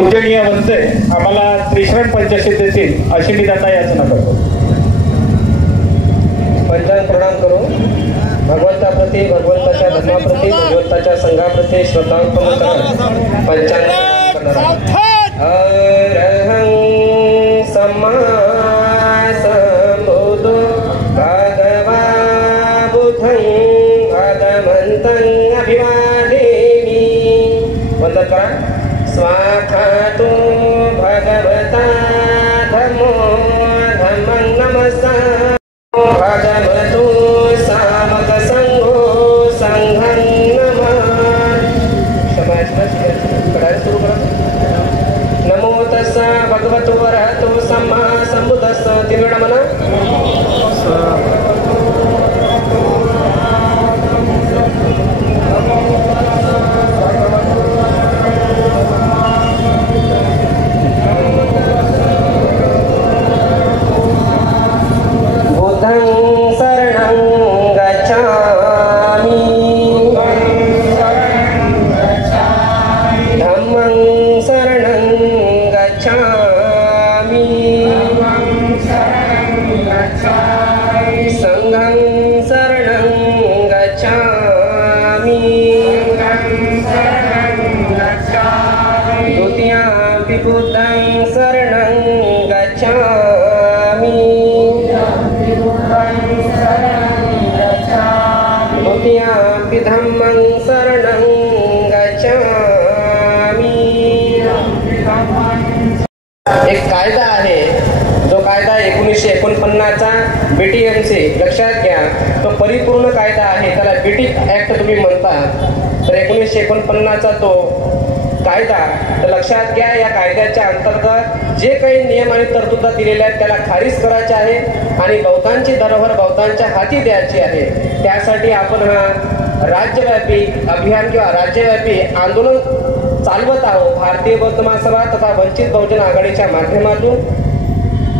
पूजनीय वंदे आम्हाला त्रिशरण पंचाशीत देतील अशी मी दाता याचना करतो. पंचांग प्रणाम करू. भगवंताप्रती, भगवंताच्या धर्माप्रती, भगवंताच्या संघाप्रती श्रद्धांपन्न करा. पंचांग अरहं सम्मा संबुद्धो भगवा बुद्धं भगवन्तं अभिवादेमि. वंदन करा. स्वाखातु भगवता धम्मो धम्मं नमस्कार भगवतो सामक संघो संघं नमः. सुरू करा. नमो तस्सा भगवतो अरहतो सम्मा संबुद्धस्स. तीन वेळा म्हणा. एक कायदा आहे, जो कायदा 1949चा BTMC लक्षात घ्या. तो परिपूर्ण कायदा आहे, त्याला BT ऍक्ट तुम्ही म्हणता. तर 1949चा तो कायदा तर लक्षात घ्या. या कायद्याच्या अंतर्गत जे काही नियम आणि तरतुदा दिलेल्या आहेत त्याला खारिज करायचे आहे आणि बौद्धांची धरोहर बौद्धांच्या हाती द्यायची आहे. त्यासाठी आपण हा राज्यव्यापी अभियान किंवा राज्यव्यापी आंदोलन चालवत आहोत. भारतीय बौद्ध महासभा तथा वंचित बहुजन आघाडीच्या माध्यमातून.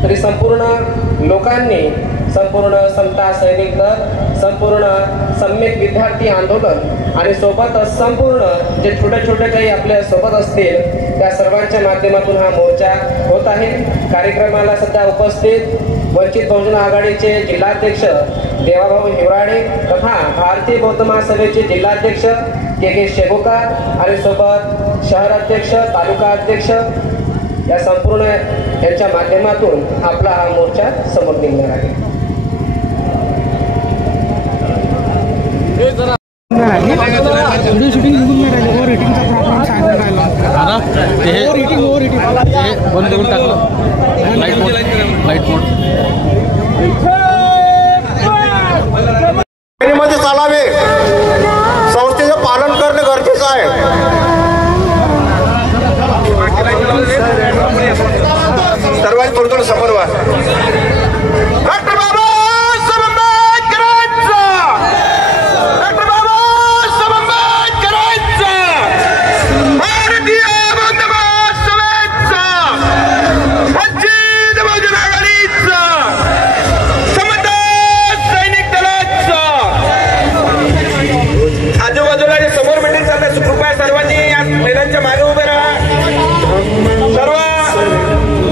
तरी संपूर्ण लोकांनी, संपूर्ण समता सैनिक दल, संपूर्ण सम्यक विद्यार्थी आंदोलन आणि सोबतच संपूर्ण जे छोटे छोटे काही आपल्या सोबत असतील त्या सर्वांच्या माध्यमातून हा मोर्चा होत आहे. कार्यक्रमाला सध्या उपस्थित वंचित बहुजन आघाडीचे जिल्हाध्यक्ष देवाभाऊ हिवराडे तथा भारतीय बौद्ध महासभेचे जिल्हाध्यक्ष के शेगोकार आणि सोबत शहर अध्यक्ष, तालुका अध्यक्ष या संपूर्ण यांच्या माध्यमातून आपला हा मोर्चा समोर निघणार आहे. बंद करून टाकलं. लाईट मोड मध्ये चालावे. संस्थेचं पालन करणे गरजेचं आहे. सर्वांनी थोडं समोर व्हा. डॉक्टर बाबासाहेब आंबेडकरांचा, डॉक्टर बाबासाहेब आंबेडकरांचा, भारतीय बौद्ध महासभेचा, वंचित बहुजन आघाडीचा, समता सैनिक दलाचा. आजूबाजूला जे समोर मीटिंग चालतात कृपया सर्वांनी या मैदानच्या मागे उभे राहा.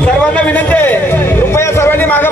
सर्वांना विनंती आहे, कृपया सर्वांनी मागे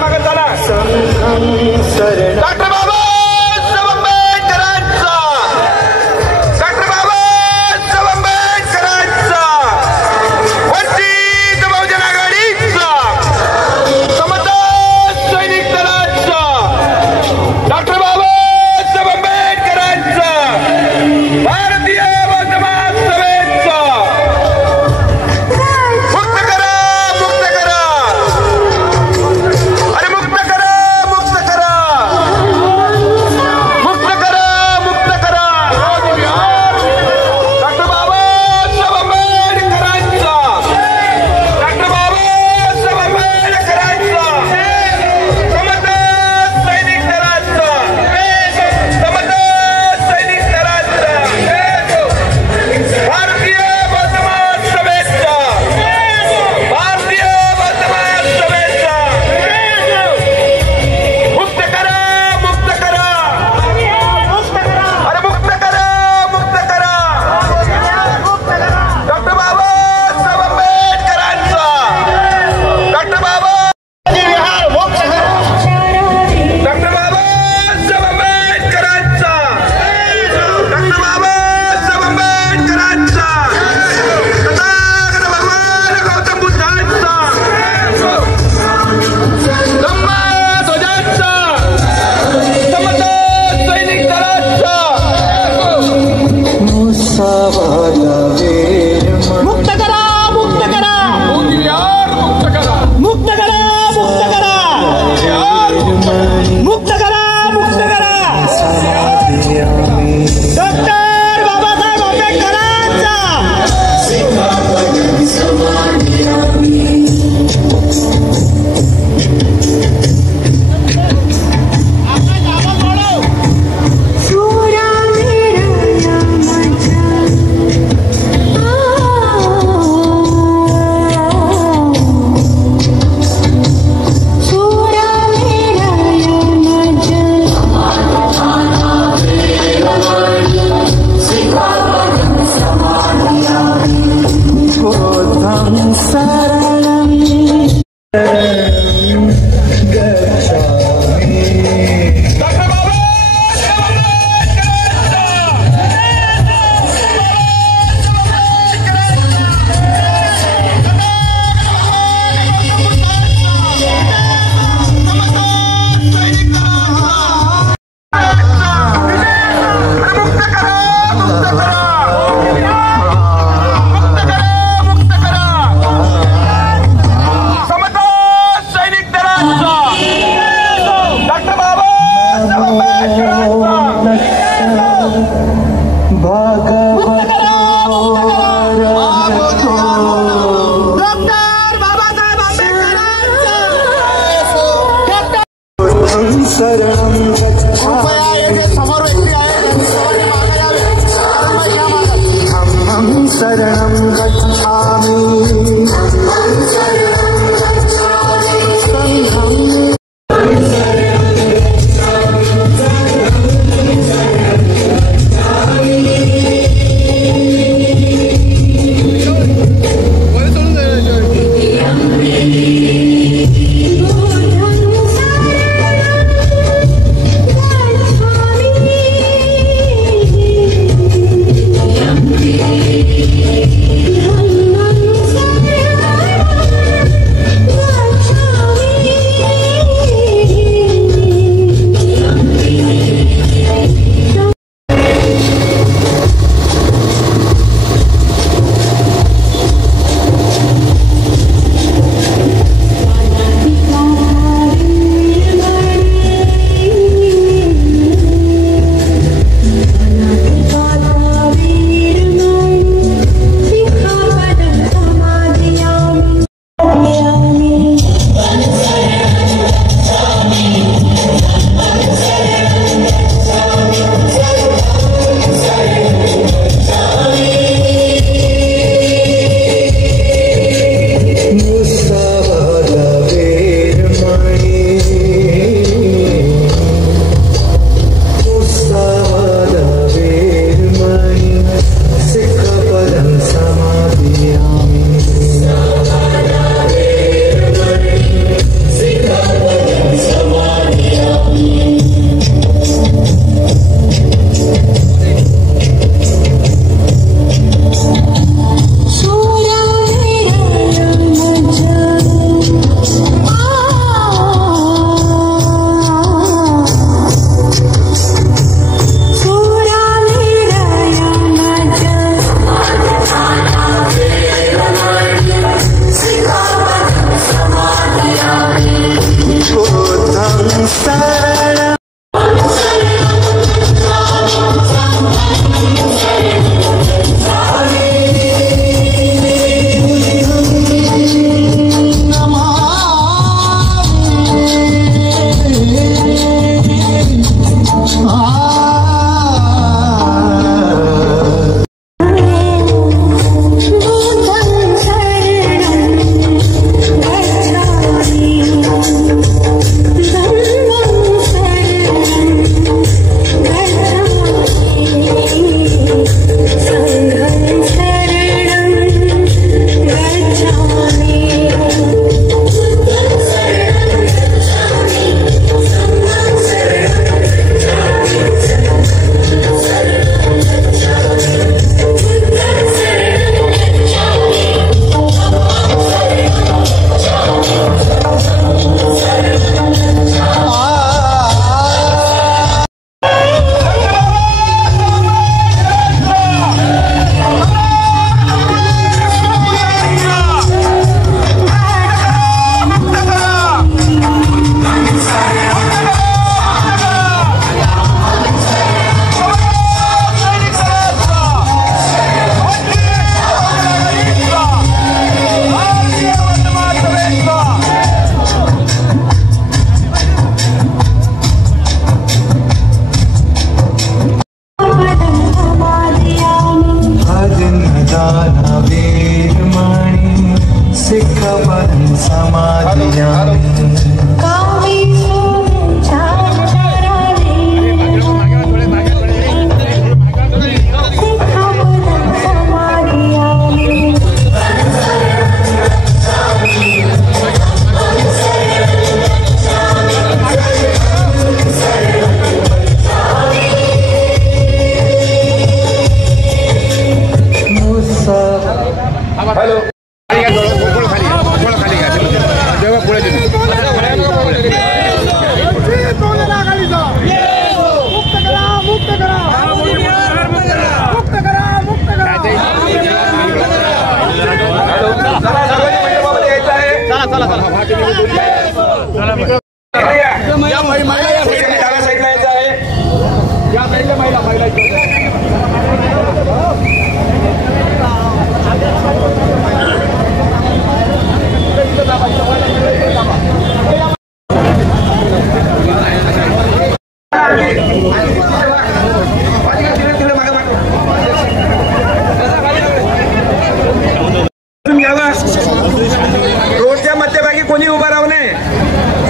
रोडच्या मध्यभागी कोणी उभा राहू नये.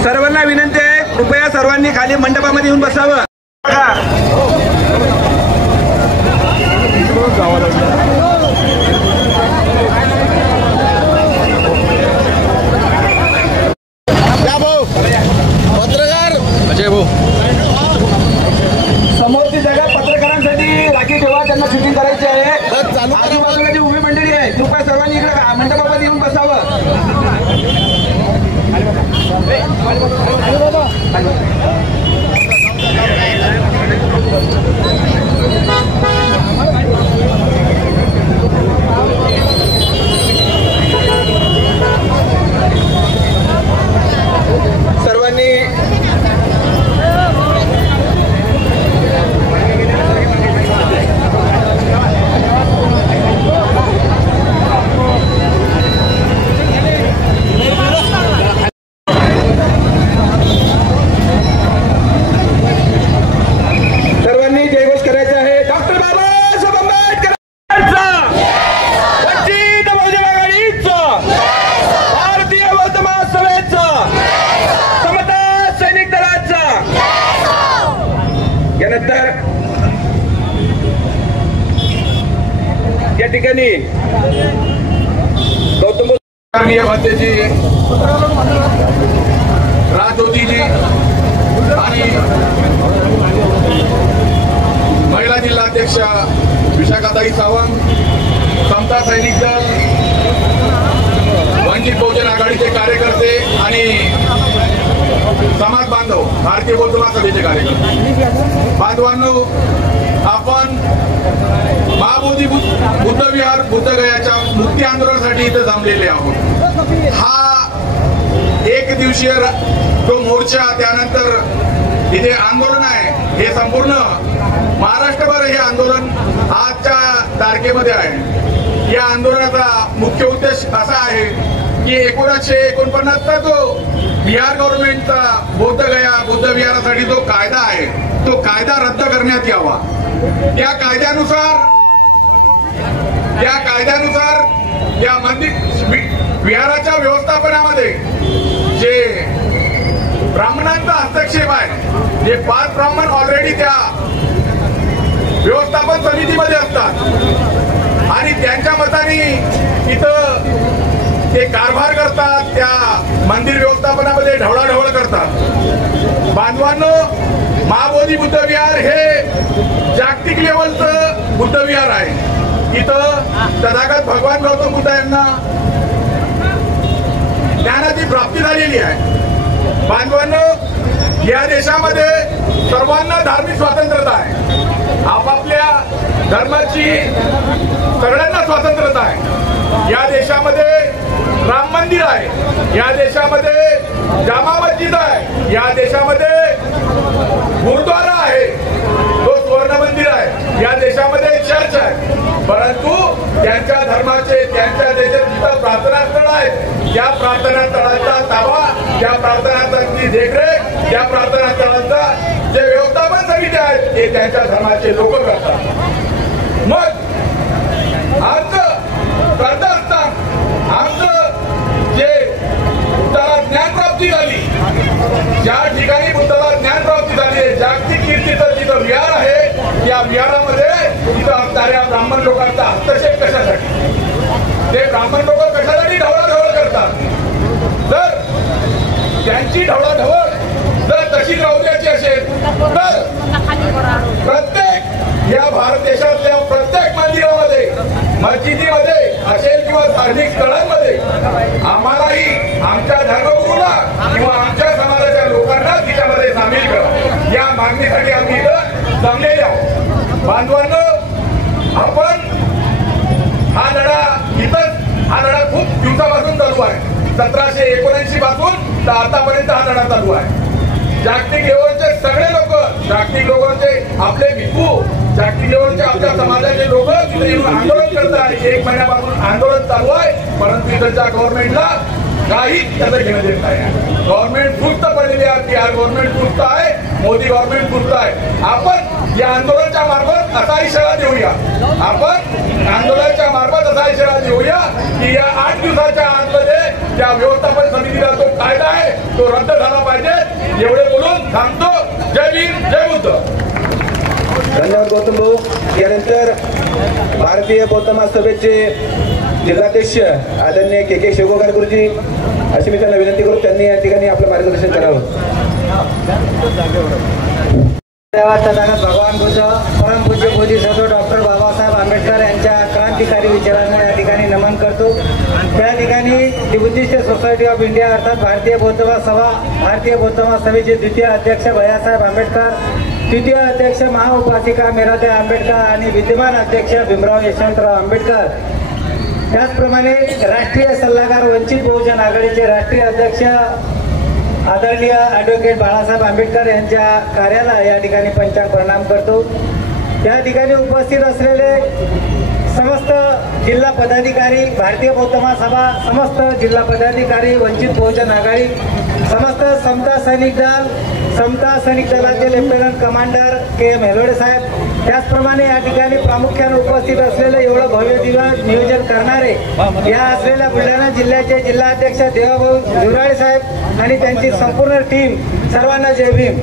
सर्वांना विनंती आहे, कृपया सर्वांनी खाली मंडपामध्ये येऊन बसावं. पत्रकार अजय भाऊ, समोरची जागा पत्रकारांसाठी राखी ठेवा, त्यांना शूटिंग करायची आहे. आजूबाजूला जी उभी मंडळी आहे, कृपया सर्वांनी इकडे मंडपामध्ये येऊन बसावं. सर्वांनी जयघोष करायचा आहे. डॉक्टर बाबासाहेब आंबेडकरांचा, वंचित बहुजन आघाडीचा, भारतीय बौद्ध महासभेचा, समता सैनिक दलाचा. यानंतर या ठिकाणी गौतम बुद्ध भत्तेजी, राजज्योतीजी आणि महिला जिल्हाध्यक्ष विशाखाताई सावंत, समता सैनिक दल, वंचित बहुजन आघाडीचे कार्यकर्ते आणि समाज बांधव, भारतीय बौद्ध महासभेचे कार्यकर्ते बांधवांनो, आपण महाबोधी बुद्ध विहार बुद्धगयाच्या मुक्ती आंदोलनासाठी इथे जमलेले आहोत. हा एक दिवसीय तो मोर्चा, त्यानंतर इथे आंदोलन आहे. हे संपूर्ण महाराष्ट्रभर हे आंदोलन आजच्या तारखेमध्ये आहे. या आंदोलनाचा मुख्य उद्देश असा आहे की 1949चा जो बिहार गव्हर्नमेंटचा बोधगया बुद्ध विहारासाठी जो कायदा आहे, तो कायदा रद्द करण्यात यावा. त्या कायद्यानुसार या मंदिर विहाराच्या व्यवस्थापनामध्ये जे ब्राह्मणांचा हस्तक्षेप आहे, जे 5 ब्राह्मण ऑलरेडी त्या व्यवस्थापन समितीमध्ये असतात आणि त्यांच्या मताने इथं ते कारभार करतात, त्या मंदिर व्यवस्थापनामध्ये ढवळाढवळ करतात. बांधवांनो, महाबोधी बुद्ध विहार हे जागतिक लेवलचं बुद्ध विहार आहे. इथं तथागत भगवान गौतम बुद्ध यांना ज्ञानाची प्राप्ती झालेली आहे. बांधवांनो, या देशामध्ये सर्वांना धार्मिक स्वातंत्र्यता आहे. आपापल्या धर्माची सगळ्यांना स्वातंत्र्यता आहे. या देशामध्ये राम मंदिर आहे, या देशामध्ये जामा मस्जिद आहे, या देशामध्ये गुरुद्वारा आहे, तो सुवर्ण मंदिर आहे, या देशामध्ये चर्च आहे. परंतु त्यांच्या धर्माचे, त्यांच्या देशात जिथं प्रार्थना स्थळ आहेत, त्या प्रार्थना स्थळांचा ताबा, त्या प्रार्थना स्थळांची देखरेख, त्या प्रार्थना स्थळांचा जे व्यवस्थापन समिती आहेत, ते त्यांच्या धर्माचे लोक करतात. मग आमचं कर्तव्य असतं, आमचं जे बुद्धाला ज्ञान प्राप्ती झाली, ज्या ठिकाणी बुद्धाला ज्ञान प्राप्ती झाली, जागतिक कीर्तीचं जिथं विहार आहे, या विहारामध्ये तिथं असणाऱ्या ब्राह्मण लोकांचा हस्तक्षेप कशासाठी, ते ब्राह्मण लोक कशासाठी ढवळाढवळ करतात. तर त्यांची ढवळाढवळ जर तशी राहू द्यायची असेल तर प्रत्येक या भारत देशातल्या प्रत्येक मंदिरामध्ये, मस्जिदीमध्ये असेल किंवा धार्मिक स्थळांमध्ये आम्हालाही आमच्या धर्मगुरूला किंवा आमच्या समाजाच्या लोकांना तिच्यामध्ये सामील करा, या मागणीसाठी आम्ही इथं जमलेले आहोत. बांधवांनो, आपण हा लढा हा लढा खूप दिवसापासून चालू आहे. 1779 पासून तर आतापर्यंत हा लढा चालू आहे. जागतिक लेवलचे सगळे लोक, जागतिक लेवलचे आपले भिक्खू, जागतिक लेवलचे आमच्या समाजाचे लोक तिथे येऊन आंदोलन करत आहेत. 1 महिन्यापासून आंदोलन चालू आहे, परंतु इथच्या गव्हर्नमेंटला काही त्याचं घेणं देत नाही. गव्हर्नमेंट सुस्त पडलेली आहे, बिहार गव्हर्नमेंट सुस्त आहे, मोदी गव्हर्नमेंट सुस्त आहे. आपण या आंदोलनाच्या मार्फत असा इशारा देऊया, आपण आंदोलनाच्या मार्फत असा इशारा देऊया की या 8 दिवसाच्या आतमध्ये त्या व्यवस्थापन समितीचा जो कायदा आहे तो रद्द झाला पाहिजे. एवढे बोलून थांबतो. जय भीम, जय बुद्ध. धन्यवाद गौतम भाऊ. यानंतर भारतीय बौद्ध महासभेचे जिल्हाध्यक्ष आदरणीय के शिवगोगार गुरुजी अशी मी त्यांना विनंती करू, त्यांनी या ठिकाणी आपलं मार्गदर्शन करावं. भगवान बुद्ध परमपूज्य बोधिसत्व डॉक्टर बाबासाहेब आंबेडकर यांच्या क्रांतिकारी विचारांना या ठिकाणी नमन करतो. त्या ठिकाणी दी बुद्धिस्ट सोसायटी ऑफ इंडिया अर्थात भारतीय बौद्ध महासभेचे द्वितीय अध्यक्ष भैयासाहेब आंबेडकर, तृतीय अध्यक्ष महाउपासिका मीराताई आंबेडकर आणि विद्यमान अध्यक्ष भीमराव यशवंतराव आंबेडकर, त्याचप्रमाणे राष्ट्रीय सल्लागार वंचित बहुजन आघाडीचे राष्ट्रीय अध्यक्ष आदरणीय ॲडव्होकेट बाळासाहेब आंबेडकर यांच्या कार्याला या ठिकाणी पंचांग प्रणाम करतो. या ठिकाणी उपस्थित असलेले समस्त जिल्हा पदाधिकारी, भारतीय बौद्ध महासभा, समस्त जिल्हा पदाधिकारी, वंचित बहुजन आघाडी, समस्त समता सैनिक दल, समता सैनिक दलाचे लेफ्टनंट कमांडर KM हेलोडे साहेब, त्याचप्रमाणे या ठिकाणी प्रामुख्याने उपस्थित असलेले एवढं भव्य दिवस नियोजन करणारे या असलेल्या बुलढाणा जिल्ह्याचे जिल्हाध्यक्ष देवाभाऊ झुराळे साहेब आणि त्यांची संपूर्ण टीम, सर्वांना जय भीम.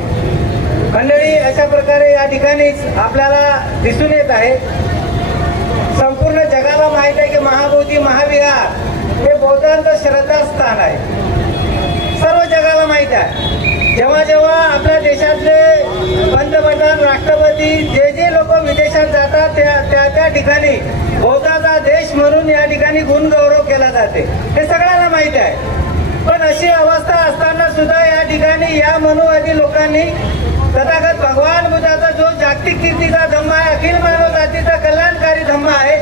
मंडळी, अशा प्रकारे या ठिकाणी आपल्याला दिसून येत आहे, संपूर्ण जगाला माहित आहे की महाबोधी महाविहार हे बौद्धांचं श्रद्धास्थान आहे. सर्व जगाला माहित आहे. जेव्हा जेव्हा आपल्या देशातले पंतप्रधान, राष्ट्रपती, जे लोक विदेशात जातात त्या ठिकाणी बौद्धाचा देश म्हणून या ठिकाणी गुणगौरव केला जाते, हे सगळ्यांना माहिती आहे. पण अशी अवस्था असताना सुद्धा या ठिकाणी या मनुवादी लोकांनी तथागत भगवान बुद्धाचा जो जागतिक कीर्तीचा धम्म आहे, अखिल मानव जातीचा कल्याणकारी धम्म आहे,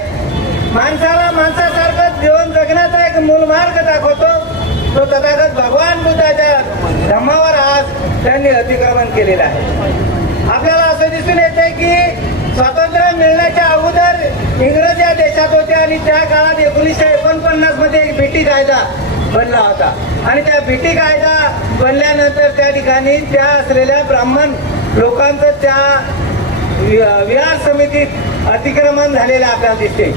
माणसाला माणसासारखं जीवन जगण्याचा एक मूलमार्ग दाखवतो, तो तथागत भगवान बुद्धाच्या धम्मावर आज त्यांनी अतिक्रमण केलेलं आहे. आपल्याला असं दिसून येते की स्वातंत्र्य मिळण्याच्या अगोदर इंग्रज या देशात होते आणि त्या काळात 1949 मध्ये एक बीटी कायदा बनला होता आणि त्या बीटी कायदा बनल्यानंतर त्या ठिकाणी त्या असलेल्या ब्राह्मण लोकांचं त्या विहार समितीत अतिक्रमण झालेलं आपल्याला दिसते.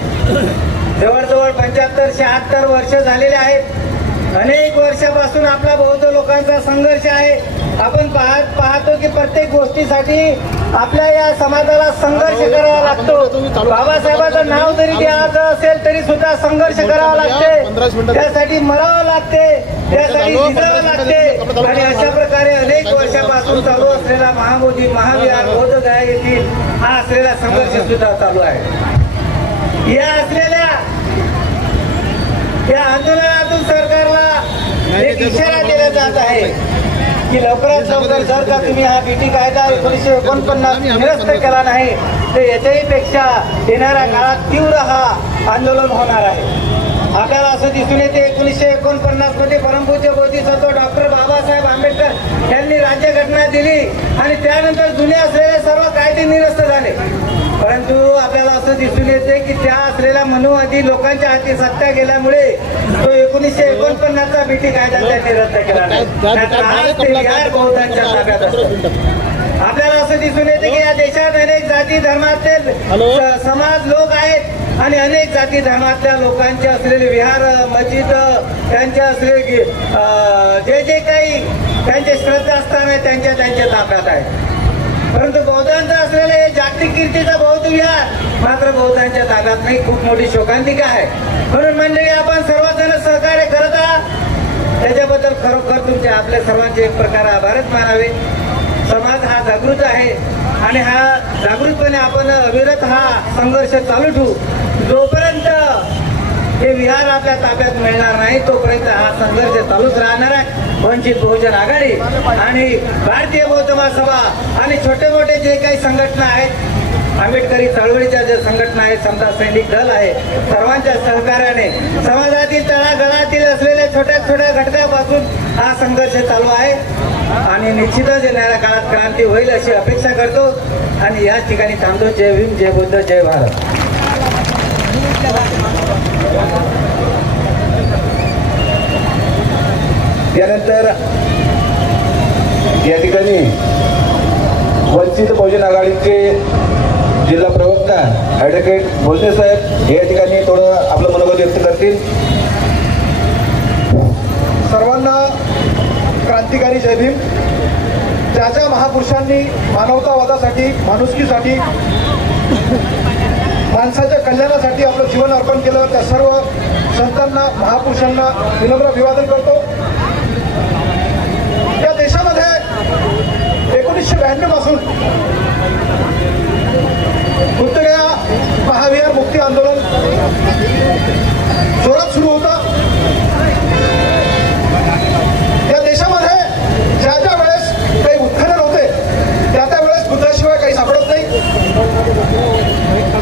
जवळजवळ 75-76 वर्ष झालेले आहेत. अनेक वर्षापासून आपला बौद्ध लोकांचा संघर्ष आहे. आपण पाहतो की प्रत्येक गोष्टीसाठी आपल्या या समाजाला संघर्ष करावा लागतो. बाबासाहेबांचं नाव जरी द्यायचं असेल तरी सुद्धा संघर्ष करावा लागते, त्यासाठी मरावं लागते, त्यासाठी झिजावं लागते. आणि अशा प्रकारे अनेक वर्षापासून चालू असलेला महाबोधी महाविहार बौद्धगया येथील हा असलेला संघर्ष सुद्धा चालू आहे. या असलेल्या या आंदोलनातून सरकारला एक इशारा दिला जात आहे की लवकरात लवकर जर का तुम्ही हा बीटी कायदा 1949 निरस्त केला नाही तर याच्याही पेक्षा येणाऱ्या काळात तीव्र हा आंदोलन होणार आहे. आपल्याला असं दिसून येते 1949 मध्ये परमपूज्य बोधिसत्व डॉक्टर बाबासाहेब आंबेडकर यांनी राज्यघटना दिली आणि त्यानंतर जुने असलेले सर्व कायदे निरस्त झाले. परंतु आपल्याला असं दिसून येते की त्या असलेल्या मनुवादी लोकांच्या हाती सत्ता गेल्यामुळे तो 1949चा बीटी कायदा त्यांनी रद्द केला नाही. बौद्धांच्या ताब्यात असतो. आपल्याला असं दिसून येते की या देशात अनेक जाती धर्माचे समाज लोक आहेत आणि अनेक जाती धर्मातल्या लोकांचे असलेले विहार, मस्जिद, त्यांचे असलेले जे काही त्यांचे श्रद्धास्थान आहे त्यांच्या ताब्यात आहे. परंतु बौद्धांचं असलेलं हे जागतिक कीर्तीचा बौद्ध विहार मात्र बौद्धांच्या ताब्यात नाही. खूप मोठी शोकांतिका आहे. म्हणून मंडळी, आपण सर्वजण सहकार्य करत आहात, त्याच्याबद्दल खरोखर तुमचे आपल्या सर्वांचे एक प्रकारे आभारच मानावे. समाज हा जागृत आहे आणि हा जागृतपणे आपण अविरत हा संघर्ष चालू ठेवू. जोपर्यंत हे विहार आपल्या ताब्यात मिळणार नाही तोपर्यंत हा संघर्ष चालूच राहणार आहे. वंचित बहुजन आघाडी आणि भारतीय बौद्ध महासभा आणि छोटे मोठे जे काही संघटना आहेत, आंबेडकरी चळवळीच्या ज्या संघटना आहेत, समता सैनिक दल आहे, सर्वांच्या सहकार्याने समाजातील तळागाळातील असलेल्या छोट्या छोट्या घटकापासून हा संघर्ष चालू आहे आणि निश्चितच येणाऱ्या काळात क्रांती होईल अशी अपेक्षा करतो आणि याच ठिकाणी थांबतो. जय भीम, जय बुद्ध, जय भारत. यानंतर या ठिकाणी वंचित बहुजन आघाडीचे जिल्हा प्रवक्ता ॲडव्होकेट भोसले साहेब या ठिकाणी थोडं आपलं मनोगत व्यक्त करतील. सर्वांना क्रांतिकारी जय भीम. ज्या ज्या महापुरुषांनी मानवतावादासाठी, माणुसकीसाठी, माणसाच्या कल्याणासाठी आपलं जीवन अर्पण केलं, त्या सर्व संतांना, महापुरुषांना विनम्र अभिवादन करतो. या देशामध्ये 1992 पासून बुद्धगया महाविहार मुक्ती आंदोलन जोरात सुरू होतं. या देशामध्ये ज्या ज्या वेळेस काही उत्खनन होते त्या त्या वेळेस बुद्धाशिवाय काही सापडत नाही.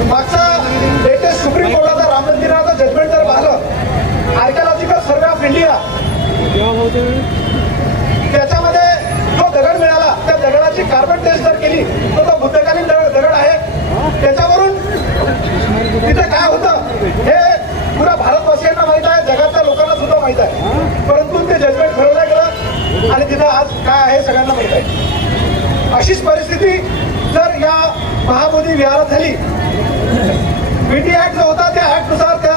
मागचा लेटेस्ट सुप्रीम कोर्टाचा राम मंदिराचा जजमेंट जर पाहिलं, आर्किओलॉजिकल सर्वे ऑफ इंडिया, त्याच्यामध्ये जो दगड मिळाला त्या दगडाची कार्बन टेस्ट जर केली तर तो बुद्धकालीन दगड आहे. त्याच्यावरून तिथे काय होतं हे पुरा भारतवासियांना माहित आहे, जगातल्या लोकांना सुद्धा माहित आहे. परंतु ते जजमेंट ठरवलं गेलं आणि तिथं आज काय आहे सगळ्यांना माहित आहे. अशीच परिस्थिती जर या महाबोधी विहारात झाली. बीटी ऍक्ट जो होता त्या ऍक्टनुसार त्या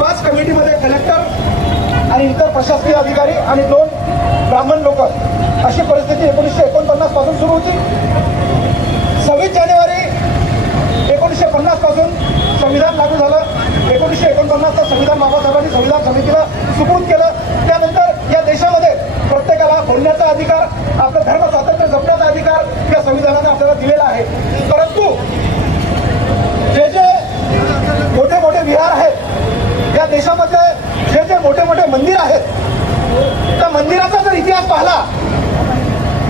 5 कमिटीमध्ये कलेक्टर आणि इतर प्रशासकीय अधिकारी आणि 2 ब्राह्मण लोक, अशी परिस्थिती 1949 पासून सुरू होती. 26 जानेवारी 1950 पासून संविधान लागू झालं. 1949चं संविधान बाबासाहेबांनी संविधान समितीला सुपूर्द केलं. त्यानंतर या देशामध्ये प्रत्येकाला बोलण्याचा अधिकार, आपलं धर्म स्वातंत्र्य जपण्याचा अधिकार या संविधानाने आपल्याला दिलेला आहे. परंतु जे जे मोठे मोठे विहार आहेत या देशामध्ये, जे जे मोठे मोठे मंदिर आहेत, त्या मंदिराचा जर इतिहास पाहिला,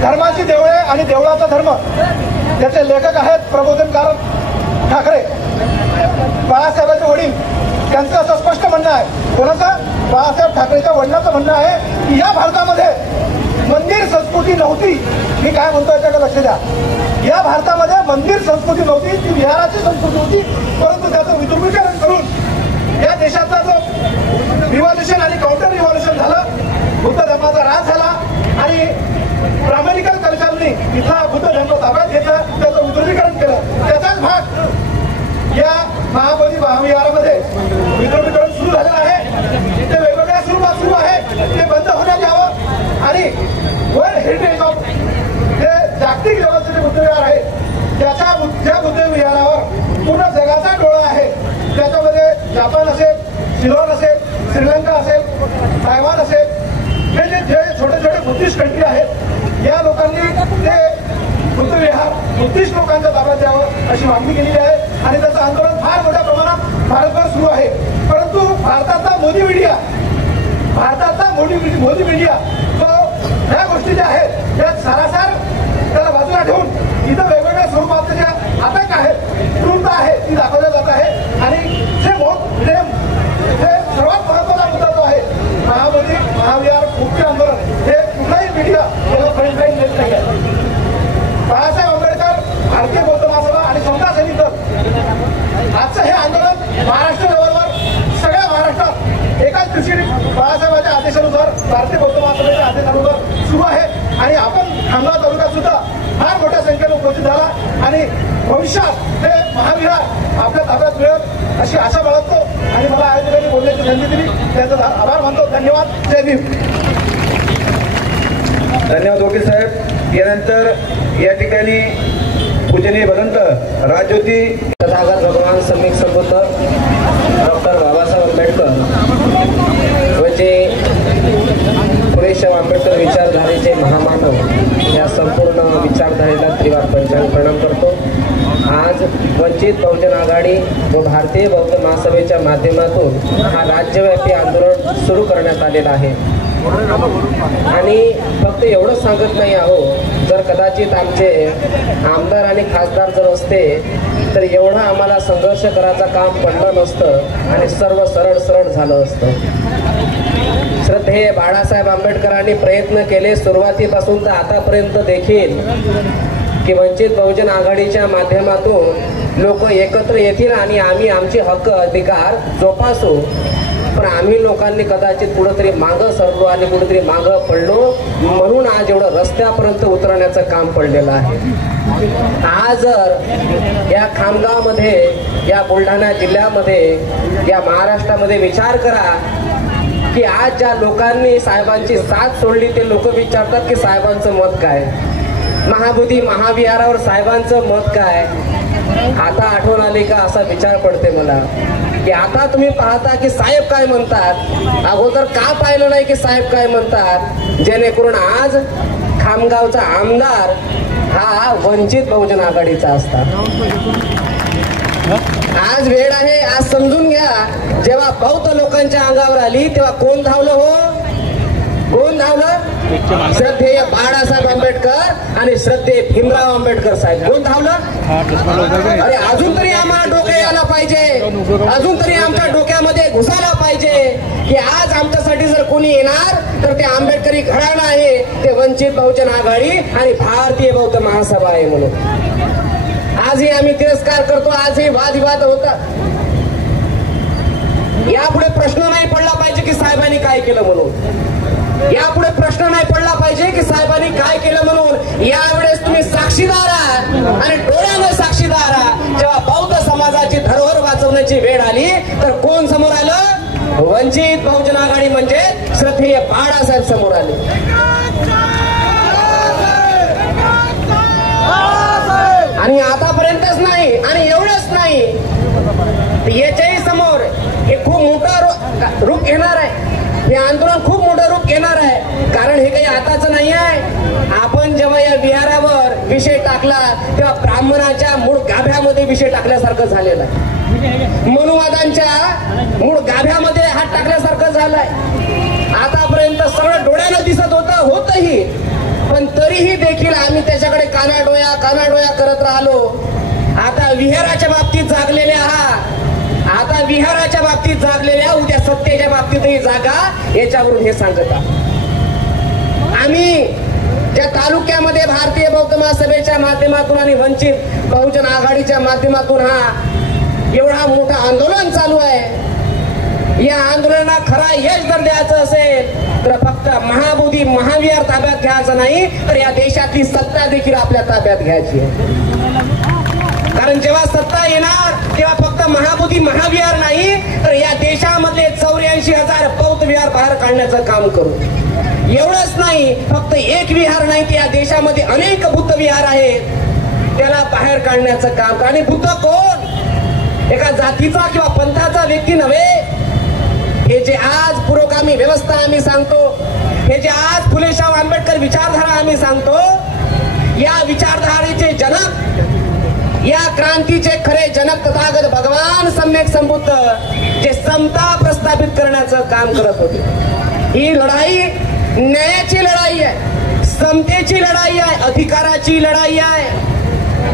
धर्माची देवळे आणि देवळाचा धर्म, त्याचे लेखक आहेत प्रबोधनकार ठाकरे, बाळासाहेबांचे वडील. त्यांचं असं स्पष्ट म्हणणं आहे, कोणाचं? बाळासाहेब ठाकरेच्या वडिलांचं म्हणणं आहे की या भारतामध्ये मंदिर संस्कृती नव्हती. मी काय म्हणतो याच्याकडे लक्ष द्या. या भारतामध्ये मंदिर संस्कृती नव्हती, ती विहाराची संस्कृती होती. परंतु त्याचं विद्रुपीकरण करून या देशाचा जो रिव्हॉल्युशन आणि काउंटर रिव्हॉल्युशन झालं, बुद्ध धर्माचा राज झाला आणि ब्राह्मणिकल कल्चरने इथला बुद्ध धर्म ताब्यात घेतलं, त्याचं विद्रुपीकरण केलं. त्याचाच भाग या महाबोधी महाविहारामध्ये विद्रुपीकरण सुरू झालेलं आहे. ते वेगवेगळ्या स्वरूपात सुरू आहे. ते बंद होण्यात यावं आणि वर्ल्ड हेरिटेज ऑफ जे जागतिक लेवलचे जे बुद्ध विहार आहे, ज्या बुद्ध विहारावर पूर्ण जगाचा डोळा आहे, त्याच्यामध्ये जापान असेल, सिलोन असेल, श्रीलंका असेल, तायवान असेल, हे जे छोटे छोटे बुद्धिस्ट कंट्री आहेत, या लोकांनी ते बुद्ध विहार बुद्धिस्ट लोकांच्या ताब्यात द्यावं अशी मागणी केलेली आहे आणि त्याचं आंदोलन फार मोठ्या प्रमाणात भारतभर सुरू आहे. परंतु भारताचा मोदी मीडिया जो ह्या गोष्टी ज्या आहेत त्या सारासार त्याला बाजूला ठेवून इथं वेगवेगळ्या स्वरूपाचे ज्या आतंक आहेत, क्रूरता आहे, ती दाखवल्या जात आहे. आणि जे सर्वात महत्वाचा मुद्दा जो आहे महाबोधी महाविहार मुक्ती आंदोलन, हे कुठलाही मीडिया त्याला फ्रंटलाईन देत नाही आहे. बाळासाहेब आंबेडकर, भारतीय बौद्ध महासभा आणि समता सैनिक दल आजचं हे आंदोलन महाराष्ट्र लेवलवर सगळ्या महाराष्ट्रात एकाच दिवशी बाळासाहेबांच्या आदेशानुसार, भारतीय बौद्ध महासभेच्या आदेशानुसार सुरू आहे. आणि आपण खामगाव तालुक्यात सुद्धा फार मोठ्या संख्येने उपस्थित झाला आणि भविष्यात हे महाविहार आपल्या ताब्यात मिळेल अशी आशा बाळगतो आणि मला आयोजकांनी बोलण्याची संधी दिली त्याचा आभार मानतो. धन्यवाद. जय भीम. धन्यवाद वकील साहेब. यानंतर या ठिकाणी पूजनीय भगवंत राजज्योती तथागत भगवान सम्यक संबुद्ध डॉक्टर बाबासाहेब आंबेडकर व जे फुलेशाह आंबेडकर विचारधारेचे महामानव या संपूर्ण विचारधारेला त्रिवार पंचांग प्रणाम करतो. आज वंचित बहुजन आघाडी व भारतीय बौद्ध महासभेच्या माध्यमातून हा राज्यव्यापी आंदोलन सुरू करण्यात आलेला आहे. आणि फक्त एवढंच सांगत नाही आहो, जर कदाचित आमचे आमदार आणि खासदार जर असते तर एवढा आम्हाला संघर्ष करायचं काम पडलं नसतं आणि सर्व सरळ सरळ झालं असतं. श्रद्धेय बाळासाहेब आंबेडकरांनी प्रयत्न केले सुरुवातीपासून तर आतापर्यंत देखील की वंचित बहुजन आघाडीच्या माध्यमातून लोक एकत्र येतील आणि आम्ही आमचे हक्क अधिकार जोपासू. पण आम्ही लोकांनी कदाचित कुठंतरी मागं सरलो आणि कुठेतरी मागं पडलो, म्हणून आज एवढं रस्त्यापर्यंत उतरण्याचं काम पडलेलं आहे. आज जर या खामगावमध्ये, या बुलढाणा जिल्ह्यामध्ये, या महाराष्ट्रामध्ये विचार करा की आज ज्या लोकांनी साहेबांची साथ सोडली ते लोक विचारतात की साहेबांचं मत काय, महाबोधी महाविहारावर साहेबांचं मत काय. आता आठवण आली का असा विचार पडते मला की आता तुम्ही पाहता की साहेब काय म्हणतात, अगोदर का पाहिलं नाही की साहेब काय म्हणतात, जेणेकरून आज खामगावचा आमदार हा वंचित बहुजन आघाडीचा असतात. आज वेळ आहे, आज समजून घ्या. जेव्हा बौद्ध लोकांच्या अंगावर आली तेव्हा कोण धावलं हो, कोण धावलं? श्रद्धेय बाळासाहेब आंबेडकर आणि श्रद्धेय भीमराव आंबेडकर साहेब. कोण धावलं? अरे अजून तरी आम्हाला डोके यायला पाहिजे, अजून तरी आमच्या डोक्यामध्ये घुसायला पाहिजे की आज आमच्यासाठी जर कोणी येणार तर ते आंबेडकरी घराणं आहे, ते वंचित बहुजन आघाडी आणि भारतीय बौद्ध महासभा आहे म्हणून. आजही आम्ही तिरस्कार करतो, आजही वादविवाद होता. यापुढे प्रश्न नाही पडला पाहिजे की साहेबांनी काय केलं म्हणून, यापुढे प्रश्न नाही पडला पाहिजे की साहेबांनी काय केलं म्हणून. यावेळेस तुम्ही साक्षीदार आहात आणि डोळ्यानं साक्षीदार आहात. जेव्हा बौद्ध समाजाची धरोहर वाचवण्याची वेळ आली तर कोण समोर आलं? वंचित बहुजन आघाडी म्हणजे श्रद्धेय बाळासाहेब समोर आले. आणि आतापर्यंतच नाही आणि एवढंच नाही, याच्याही समोर हे खूप मोठं रूप घेणार आहे, हे आंदोलन खूप मोठं रूप घेणार आहे. कारण हे काही आताचं नाही आहे. आपण जेव्हा या विहारावर विषय टाकला तेव्हा ब्राह्मणाच्या मूळ गाभ्यामध्ये विषय टाकल्यासारखं झालेलं आहे, मनुवादांच्या मूळ गाभ्यामध्ये हात टाकल्यासारखं झालंय. आतापर्यंत सगळं डोळ्यानं दिसत होतही, पण तरीही देखील आम्ही त्याच्याकडे कानाडोळ्या करत राहिलो. आता विहाराच्या बाबतीत जागलेले आहात, आता विहाराच्या बाबतीत जागलेल्या, उद्या सत्तेच्या बाबतीतही जागा, याच्यावरून हे सांगत आहात. आम्ही ज्या तालुक्यामध्ये भारतीय बौद्ध महासभेच्या माध्यमातून आणि वंचित बहुजन आघाडीच्या माध्यमातून हा एवढा मोठा आंदोलन चालू आहे, या आंदोलनाला खरा यश जर द्यायचं असेल तर फक्त महाबोधी महाविहार ताब्यात घ्यायचं नाही, तर या देशातली सत्ता देखील आपल्या ताब्यात घ्यायची आहे. कारण जेव्हा सत्ता येणार तेव्हा फक्त महाबोधी महाविहार नाही तर या देशामधले 84,000 बौद्ध विहार बाहेर काढण्याचं काम करू. एवढंच नाही, फक्त एक विहार नाही तर या देशामध्ये अनेक बुद्ध विहार आहेत, त्याला बाहेर काढण्याचं काम. आणि बुद्ध कोण? एका जातीचा किंवा पंथाचा व्यक्ती नव्हे. हे जे आज पुरोगामी व्यवस्था आम्ही सांगतो, हे जे आज फुले शाहू आंबेडकर विचारधारा आम्ही सांगतो, या विचारधारेचे जनक, या क्रांतीचे खरे जनक तथागत भगवान सम्यक संबुद्ध जे समता प्रस्थापित करण्याचं काम करत होते. ही लढाई न्यायाची लढाई आहे, समतेची लढाई आहे, अधिकाराची लढाई आहे.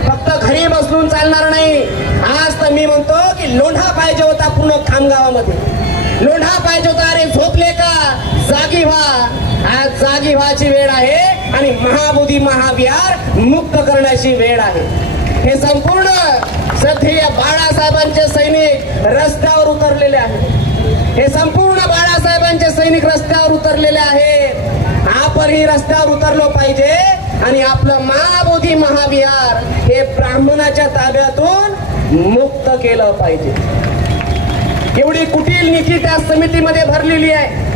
फक्त घरी बसून चालणार नाही. आज तर मी म्हणतो की लोंढा पाहिजे होता पूर्ण खामगावामध्ये, लोंढा पाहिजे होता. अरे झोपले का? जागी व्हा. आज जागी व्हायची वेळ आहे आणि महाबोधी महाविहार मुक्त करण्याची वेळ आहे. हे संपूर्ण श्रद्धेय बाळासाहेबांचे सैनिक रस्त्यावर उतरलेले आहेत, हे संपूर्ण बाळासाहेबांचे सैनिक रस्त्यावर उतरलेले आहेत. आपणही रस्त्यावर उतरलो पाहिजे आणि आपलं महाबोधी महाविहार हे ब्राह्मणाच्या ताब्यातून मुक्त केलं पाहिजे. एवढी कुटील नीती त्या समितीमध्ये भरलेली आहे,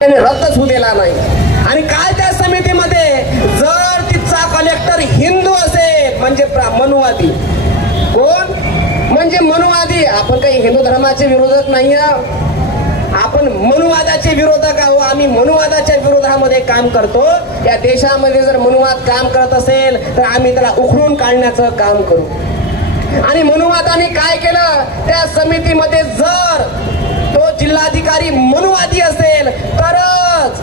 रद्दच होऊ दिला नाही. आणि काय त्या समितीमध्ये जर तिचा कलेक्टर हिंदू असेल म्हणजे मनुवादी. कोण? म्हणजे मनुवादी. आपण काही हिंदू धर्माचे विरोधक नाही आहोत, आपण मनुवादाचे विरोधक आहोत. आम्ही मनुवादाच्या विरोधामध्ये काम करतो. या देशामध्ये जर मनुवाद काम करत असेल तर आम्ही त्याला उखडून काढण्याचं काम करू. आणि मनुवादाने काय केलं? त्या समितीमध्ये जर तो जिल्हाधिकारी मनुवादी असेल तरच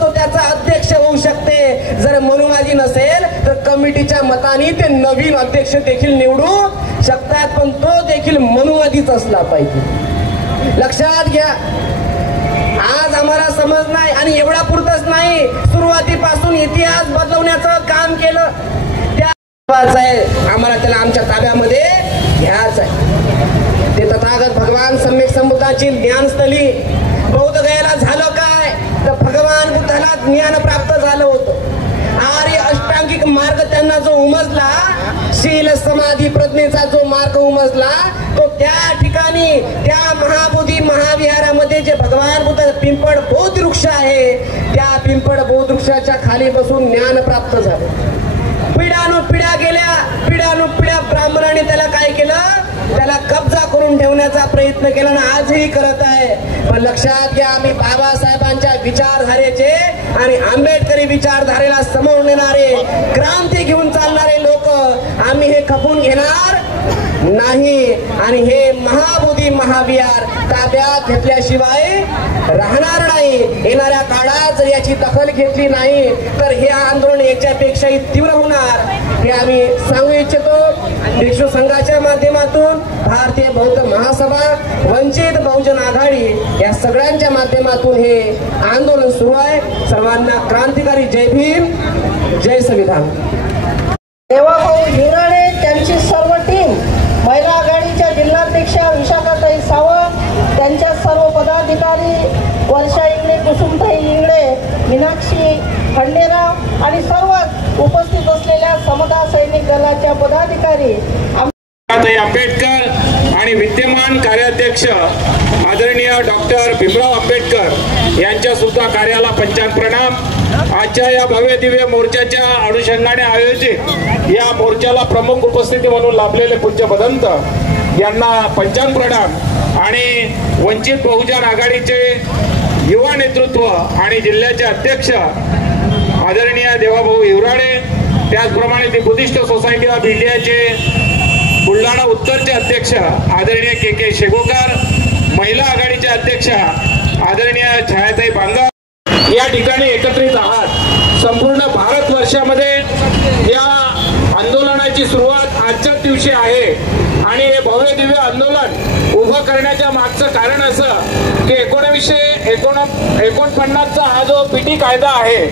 तो त्याचा अध्यक्ष होऊ शकते. जर मनुवादी नसेल तर कमिटीच्या मताने ते नवीन अध्यक्ष देखील निवडू शकतात, पण तो देखील मनुवादीच असला पाहिजे. लक्षात घ्या. आज आम्हाला समज नाही आणि एवढा पुरतच नाही, सुरुवातीपासून इतिहास बदलवण्याचं काम केलं. आम्हाला त्याला आमच्या ताब्यामध्ये घ्यायचं आहे. ते तथागत भगवान सम्यक संबुद्धाची ज्ञानस्थली बौद्ध गयाला झालं काय तर भगवान बुद्धाला ज्ञान प्राप्त झालं होतं. आर्य अष्टांगिक मार्ग त्यांना जो उमजला, शील समाधी प्रज्ञेचा जो मार्ग उमजला, तो त्या ठिकाणी त्या महाबोधी महाविहारामध्ये जे भगवान बुद्ध पिंपळ बोध वृक्ष आहे, त्या पिंपळ बोध वृक्षाच्या खाली बसून ज्ञान प्राप्त झालं. पिढ्या गेल्या, पिढ्या ब्राह्मणाने त्याला काय केलं, त्याला कब्जा करून ठेवण्याचा प्रयत्न केला ना आजही करत आहे. पण लक्षात घ्या, आम्ही बाबासाहेबांच्या विचारधारेचे आणि आंबेडकरी विचारधारेला समोर नेणारे, क्रांती घेऊन चालणारे लोक आम्ही हे खपून घेणार नाही. आणि हे महाबोधी महाविहार ताब्यात घेतल्याशिवाय राहणार नाही. येणाऱ्या काळात जर याची दखल घेतली नाही तर हे आंदोलन याच्यापेक्षाही तीव्र होणार हे आम्ही सांगू इच्छितो. भिक्षू संघाच्या माध्यमातून, भारतीय बौद्ध महासभा, वंचित बहुजन आघाडी या सगळ्यांच्या माध्यमातून हे आंदोलन सुरू आहे. सर्वांना क्रांतिकारी जय भीम, जय संविधान. देवाभाऊ हिराणे त्यांची सर्व टीम, महिला आघाडीच्या जिल्हाध्यक्षा विशाखाताई सावंत, त्यांच्या सर्व पदाधिकारी, वर्षा इंगळे, कुसुमताई इंगळे, मीनाक्षी खंडेराव आणि सर्व उपस्थित असलेल्या समता सैनिक दलाच्या पदाधिकारी, आंबेडकर आणि विद्यमान कार्याध्यक्ष आदरणीय डॉक्टर भीमराव आंबेडकर यांच्या सुद्धा कार्याला पंचांग प्रणाम. आजच्या या भव्य दिव्य मोर्चाच्या अनुषंगाने आयोजित या मोर्चाला प्रमुख उपस्थिती म्हणून लाभलेले पूज्य भदंत यांना पंचांग प्रणाम. आणि वंचित बहुजन आघाडीचे युवा नेतृत्व आणि जिल्ह्याचे अध्यक्ष आदरणीय देवाभाऊ हिवराणे, त्याचप्रमाणे दी बुद्धिस्ट सोसायटी ऑफ इंडियाचे बुलढाणा उत्तरचे अध्यक्ष आदरणीय के शेगोकर, महिला आघाडीचे अध्यक्ष आदरणीय छायाताई बांगर या ठिकाणी एकत्रित आहात. संपूर्ण भारतवर्षामध्ये या आंदोलनाची सुरुवात आजच्याच दिवशी आहे आणि हे भव्य दिव्य आंदोलन उभं करण्याच्या मागचं कारण असं की 1949चा हा जो पिटी कायदा आहे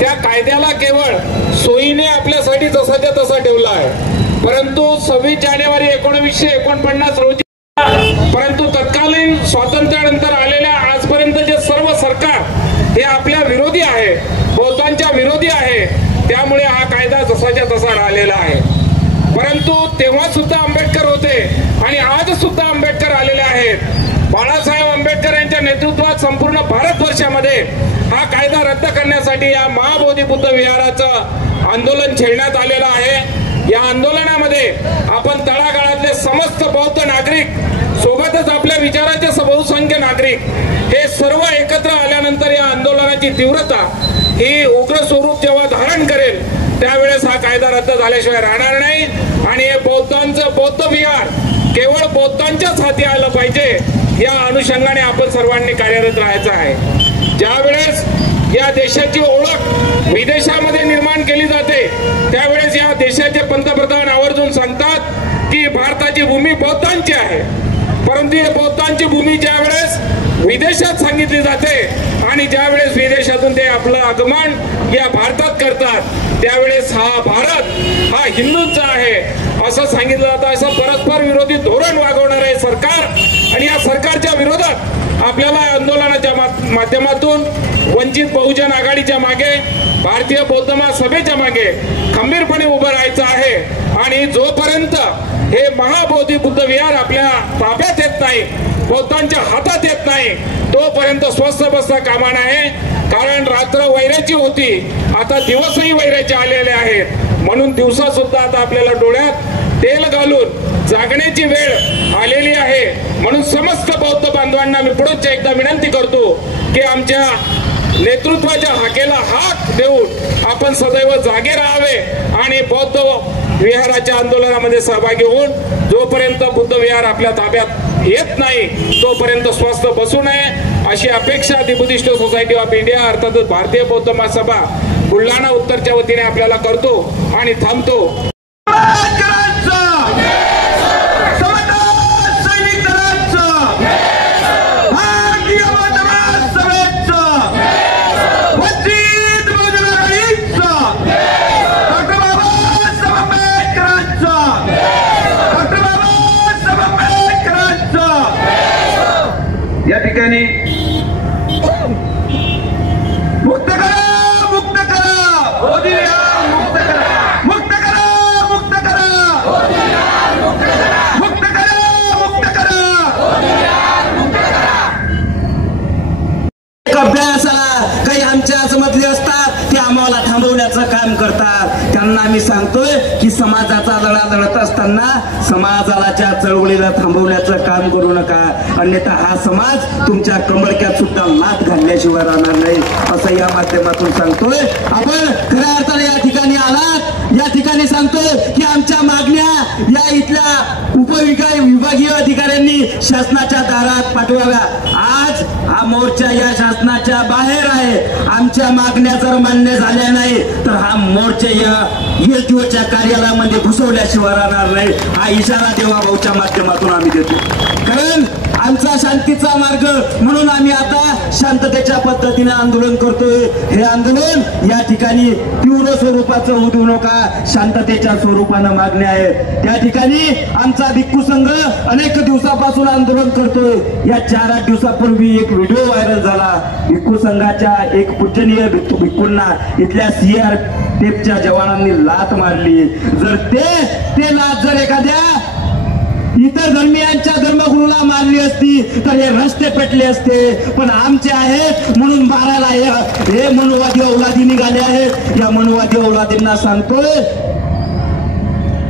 त्या कायद्याला केवळ सोयीने आपल्यासाठी जसाच्या तसा ठेवला आहे. परंतु 26 जानेवारी 1949 रोजी परंतु तत्कालीन स्वातंत्र्यानंतर आलेल्या आजपर्यंतचे सर्व सरकार हे आपल्या विरोधी आहे, बौद्धांच्या विरोधी आहे. त्यामुळे हा कायदा जसाच्या तसा राहिलेला आहे. परंतु तेव्हा सुद्धा आंबेडकर होते आणि आज सुद्धा आंबेडकर आलेले आहेत. बाळासाहेब आंबेडकर यांच्या नेतृत्वात संपूर्ण भारतवर्षामध्ये हा कायदा रद्द करण्यासाठी या महाबोधी बुद्ध विहाराचं आंदोलन छेडण्यात आलेलं आहे. या आंदोलनामध्ये आपण तळागाळातले समस्त बौद्ध नागरिक सोबतच आपल्या विचाराचे बहुसंख्य नागरिक हे सर्व एकत्र आल्यानंतर या आंदोलनाची तीव्रता ही उग्र स्वरूप जेव्हा धारण करेल त्यावेळेस हा कायदा रद्द झाल्याशिवाय राहणार नाही. आणि हे बौद्धांचं बौद्ध विहार केवळ बौद्धांच्याच हाती आलं पाहिजे या अनुषंगाने आपण सर्वांनी कार्यरत राहायचं आहे. ज्यावेळेस या देशाची ओळख विदेशामध्ये निर्माण केली जाते त्यावेळेस या देशाचे पंतप्रधान आवर्जून सांगतात की भारताची भूमी बौद्धांची आहे. परंतु या बौद्धांची भूमी ज्यावेळेस विदेशात सांगितली जाते आणि ज्यावेळेस विदेशातून ते आपलं आगमन या भारतात करतात त्यावेळेस हा भारत हा हिंदूंचा आहे असं सांगितलं जातं. असं परस्पर विरोधी धोरण वागवणार आहे सरकार आणि या सरकारच्या विरोधात आपल्याला आंदोलनाच्या माध्यमातून वंचित बहुजन आघाडीच्या मागे, भारतीय बौद्ध महासभेच्या मागे खंबीरपणे उभं राहायचं आहे. आणि जोपर्यंत हे महाबोधी बुद्ध विहार आपल्या ताब्यात येत नाही, बौद्धांच्या हातात येत नाही, तोपर्यंत स्वस्थ बसता कामा नये. कारण रात्र वैराची होती, आता दिवसही वैराचे आलेले आहेत. म्हणून दिवसा सुद्धा आता आपल्याला डोळ्यात तेल घालून जागण्याची वेळ आलेली आहे. म्हणून समस्त बौद्ध बांधवांना मी पुढच्या एकदा विनंती करतो की आमच्या नेतृत्वाच्या हाकेला हाक देऊन आपण सदैव जागे राहावे आणि बौद्ध विहाराच्या आंदोलनामध्ये सहभागी होऊन जोपर्यंत बुद्ध विहार आपल्या ताब्यात येत नाही तोपर्यंत स्वस्थ बसू नये अशी अपेक्षा दी बुद्धिस्ट सोसायटी ऑफ इंडिया अर्थातच भारतीय बौद्ध महासभा बुलढाणा उत्तरच्या वतीने आपल्याला करतो आणि थांबतो. या ठिकाणी मुक्त करा मुक्त करा मोदी विहार मुक्त करा मुक्त करा मुक्त करा मुक्त करा मुक्त करा. अभ्यासाला काही आमच्याच मधले असतात ते आम्हाला थांबवण्याचं काम करतात. त्यांना मी सांगतोय की समाजाचा लढा लढत असताना समाजाच्या चळवळीला थांबवण्याचं काम करू नका, अन्यथा हा समाज तुमच्या कमळक्यात सुद्धा लाथ घालल्याशिवाय राहणार नाही असं या माध्यमातून सांगतोय. आपण खऱ्या अर्थाने या ठिकाणी आलात, या ठिकाणी सांगतोय की आमच्या मागण्या या इथल्या विभागीय अधिकाऱ्यांनी शासनाच्या दारात पाठवाव्या. आज हा मोर्चा या शासनाच्या बाहेर आहे. आमच्या मागण्या जर मान्य झाल्या नाही तर हा मोर्चा या एलटीओच्या कार्यालयामध्ये घुसवल्याशिवाय राहणार नाही हा इशारा देवाभाऊच्या माध्यमातून आम्ही देतो. कारण आमचा शांतीचा मार्ग म्हणून आम्ही आता शांततेच्या पद्धतीने आंदोलन करतोय. हे आंदोलन या ठिकाणी तीव्र स्वरूपाचं होऊ नका, शांततेच्या स्वरूपानं मागण्या आहेत. त्या ठिकाणी आमचा भिक्खू संघ अनेक दिवसापासून आंदोलन करतोय. या 4-8 दिवसापूर्वी एक व्हिडिओ व्हायरल झाला. भिक्खू संघाच्या एक पूजनीय भिक्खूंना इथल्या CRPFच्या जवानांनी लाथ मारली. जर ते लाथ जर एखाद्या इतर धर्मीयांच्या धर्मगुरूला मारली असती तर हे रस्ते पेटले असते. पण आमचे आहेत म्हणून मारायला हे मनुवादी औलादी निघाले आहेत. या मनुवादी औलादींना सांगतोय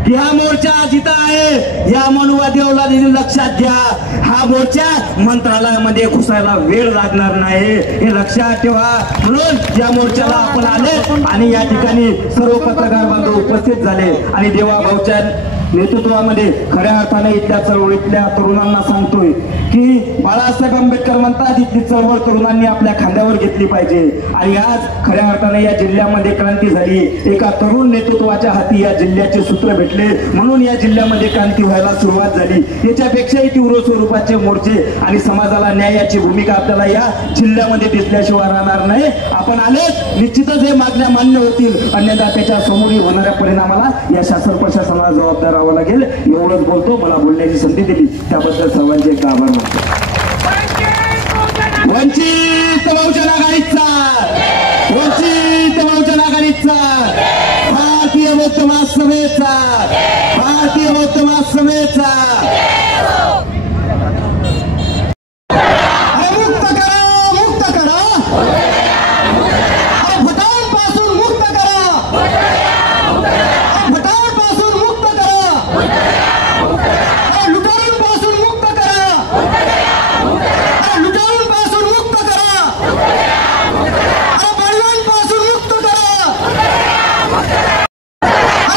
की हा मोर्चा जिथं आहे या मनुवादी औलादींनी लक्षात घ्या, हा मोर्चा मंत्रालयामध्ये घुसायला वेळ लागणार नाही हे लक्षात ठेवा. म्हणून या मोर्चाला आपण आले आणि या ठिकाणी सर्व पत्रकार बांधव उपस्थित झाले आणि देवाभाऊच्या नेतृत्वामध्ये खऱ्या अर्थाने इथल्या चळवळीतल्या तरुणांना सांगतोय की बाळासाहेब आंबेडकर म्हणतात इथली चळवळ तरुणांनी आपल्या खांद्यावर घेतली पाहिजे. आणि आज खऱ्या अर्थाने या जिल्ह्यामध्ये क्रांती झाली. एका तरुण नेतृत्वाच्या हाती या जिल्ह्याचे सूत्र भेटले म्हणून या जिल्ह्यामध्ये क्रांती व्हायला सुरुवात झाली. याच्यापेक्षाही तीव्र स्वरूपाचे मोर्चे आणि समाजाला न्यायाची भूमिका आपल्याला या जिल्ह्यामध्ये दिसल्याशिवाय राहणार नाही. आपण आले निश्चितच हे मागण्या मान्य होतील, अन्यथा त्याच्या समोरील होणाऱ्या परिणामाला या शासन प्रशासनाला जबाबदार राहावं लागेल. एवढंच बोलतो. मला बोलण्याची संधी दिली त्याबद्दल सर्वांचे आभार मानतो. वंचित बहुजन आघाडीचा वंचित बहुजन आघाडीचा भारतीय बौद्ध महासभेचा भारतीय बौद्ध महासभेचा मुक्त करा मुक्त करा भटांपासून मुक्त करा भटांपासून मुक्त करा लुटारूंपासून मुक्त करा लुटारूंपासून मुक्त करा बळवांपासून मुक्त करा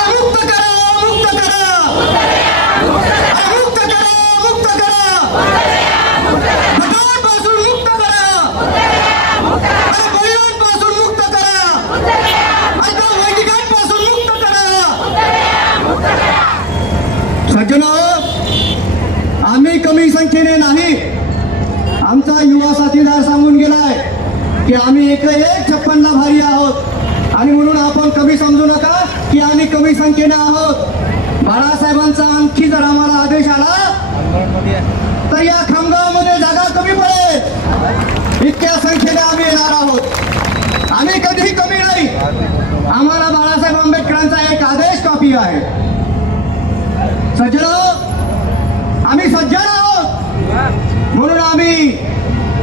मुक्त करा मुक्त करा मुक्त करा मुक्त करा भटांपासून मुक्त करा बळवांपासून मुक्त करा वैदिकांपासून मुक्त करा. सज्जनो, आम्ही कमी संख्येने नाही, आमचा युवा साथीदार सांगून गेलाय की आम्ही 156 भारी आहोत आणि म्हणून आपण कमी समजू नका की आम्ही कमी संख्येने आहोत. बाळासाहेबांचा आणखी जर आम्हाला आदेश आला तर या खामगावमध्ये जागा कमी पडेल इतक्या संख्येने आम्ही येणार आहोत. आम्ही कधीही कमी नाही. आम्हाला बाळासाहेब आंबेडकरांचा एक आदेश कॉपी आहे. सज्जनो, आम्ही सज्जन आहोत म्हणून आम्ही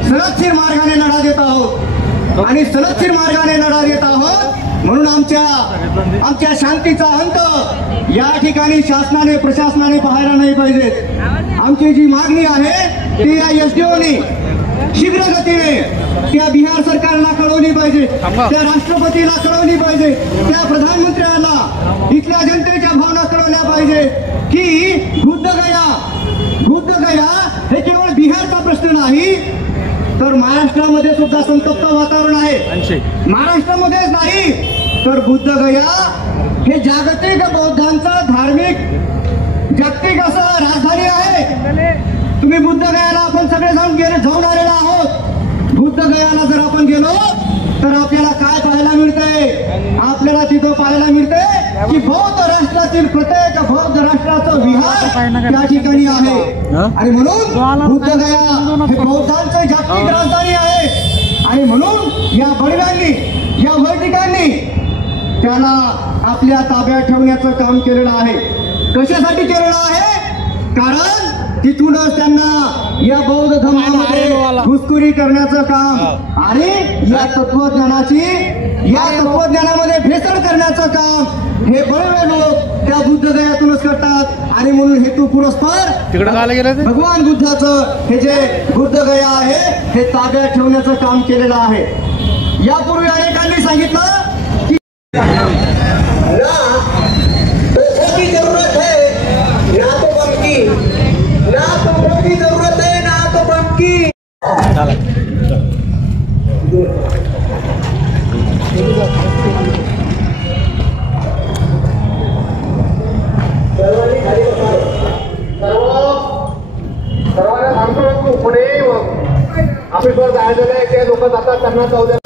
सलगशीर मार्गाने लढा देत आहोत आणि सलगशीर मार्गाने लढा देत आहोत म्हणून आमच्या शांतीचा अंत या ठिकाणी शासनाने प्रशासनाने पाहायला नाही पाहिजे. आमची जी मागणी आहे ती या SDOनी शीघ्र गतीने त्या बिहार सरकारला कळवली पाहिजे, त्या राष्ट्रपतीला कळवली पाहिजे, त्या प्रधानमंत्र्याला इथल्या जनतेच्या भावना कळवल्या पाहिजे की बुद्धगया हे केवळ बिहारचा प्रश्न नाही, तर महाराष्ट्रामध्ये सुद्धा संतप्त वातावरण आहे. महाराष्ट्रामध्येच नाही तर बुद्धगया हे जागतिक बौद्धांचं धार्मिक जागतिक असं राजधानी आहे. तुम्ही बुद्धगयाला आपण सगळे जाऊन आलेला आहोत. बुद्धगयाला जर आपण गेलो तर आपल्याला काय पाहायला मिळतंय? आपल्याला तिथं पाहायला मिळतंय की बौद्ध राष्ट्रातील प्रत्येक बौद्ध राष्ट्राचं विहार त्या ठिकाणी आहे. आणि म्हणून बुद्धगया हे बौद्धांचं जागतिक राजधानी आहे. आणि म्हणून या बडव्यांनी, या वैदिकांनी त्याला आपल्या ताब्यात ठेवण्याचं काम केलेलं आहे. कशासाठी केलेलं आहे? कारण तिथूनच त्यांना या बौद्ध धर्मामध्ये घुसखोरी करण्याचं काम आणि या तत्वज्ञानामध्ये भेसळ करण्याचं काम हे बडवे लोक त्या बुद्धगयातूनच करतात. आणि म्हणून हेतू पुरस्पर भगवान बुद्धाचं हे जे बुद्धगया आहे हे ताब्यात ठेवण्याचं काम केलेलं आहे. यापूर्वी अनेकांनी सांगितलं की जरूरत है ना तो बम की, ना तो बम की जरूरत है, ना तो बम की. सर्वांना सांगतो पुढे ऑफिसवर जायचं आहे, ते लोक जातात त्यांना जाऊ द्या.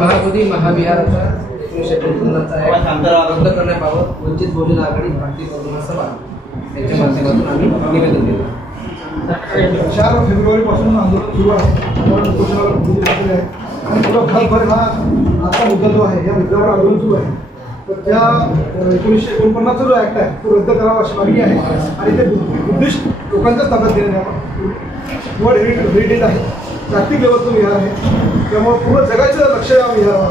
महाबोधी महाविहाराचा 1955 रद्द करण्याबाबत वंचित बहुजन आघाडी भारतीय बौद्ध सभा यांच्या माध्यमातून आम्ही निवेदन दिलं. 4 फेब्रुवारीपासून आंदोलन सुरू आहे आणि पुढं भागभर हा आता मुद्दा जो आहे या मुद्द्यावर आंदोलन सुरू आहे. तर त्या 1949चा जो ऍक्ट आहे तो रद्द करावा अशी मागणी आहे आणि ते बुद्धिस्ट लोकांच्याच ताब्यात देण्यात वर्ल्ड हेरिटेज आहे, जागतिक लेवलचं विहार आहे, त्यामुळे पूर्ण जगाचं लक्ष या विहारावर.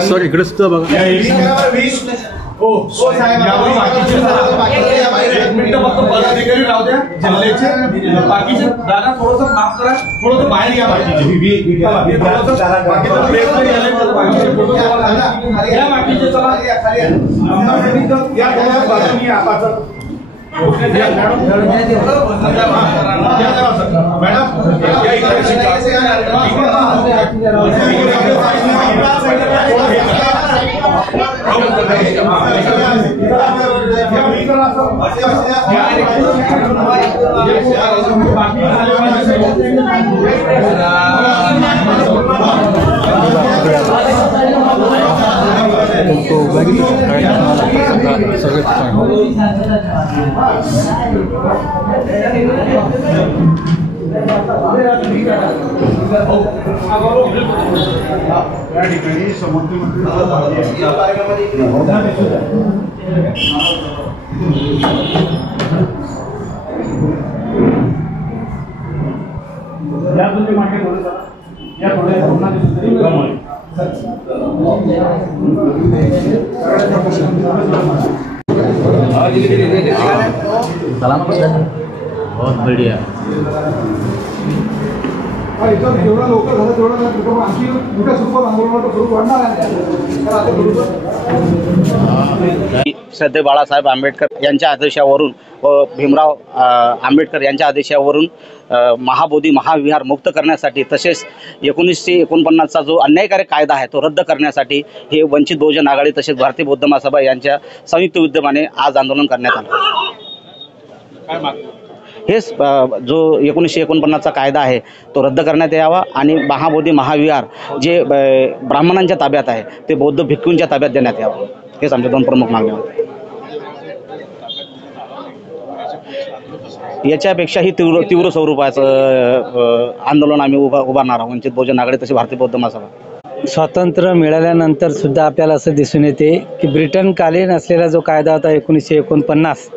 सर इकडे सुद्धा बघा. पदाधिकारी राहू द्या जिल्ह्याचे, बाकीचे दादा थोडंसं माफ करा, थोडंसं बाहेर घ्या. बहुत बढ़िया. जेवढा लवकर झालं तेवढं आणखी मोठ्या स्वरूपात आंदोलनाचं स्वरूप वाढणार आहे. श्रद्धेय बाळासाहेब आंबेडकर यांच्या आदेशावरून व भीमराव आंबेडकर यांच्या आदेशावरून महाबोधी महाविहार मुक्त करण्यासाठी तसेच 1949चा जो अन्यायकारक कायदा आहे तो रद्द करण्यासाठी हे वंचित बहुजन आघाडी तसेच भारतीय बौद्ध महासभा यांच्या संयुक्त विद्यमाने आज आंदोलन करण्यात आलं. हेच जो 1949चा कायदा आहे तो रद्द करण्यात यावा आणि महाबोधी महाविहार जे ब्राह्मणांच्या ताब्यात आहे ते बौद्ध भिक्खूंच्या ताब्यात देण्यात यावं. हेच आमच्या दोन प्रमुख मागण्या होत्या. याच्यापेक्षाही तीव्र स्वरूपाचं आंदोलन आम्ही उभारणार आहोत. वंचित बहुजन आघाडी तसे भारतीय बौद्ध महासभा. स्वातंत्र्य मिळाल्यानंतर सुद्धा आपल्याला असं दिसून येते की ब्रिटनकालीन असलेला जो कायदा होता 1949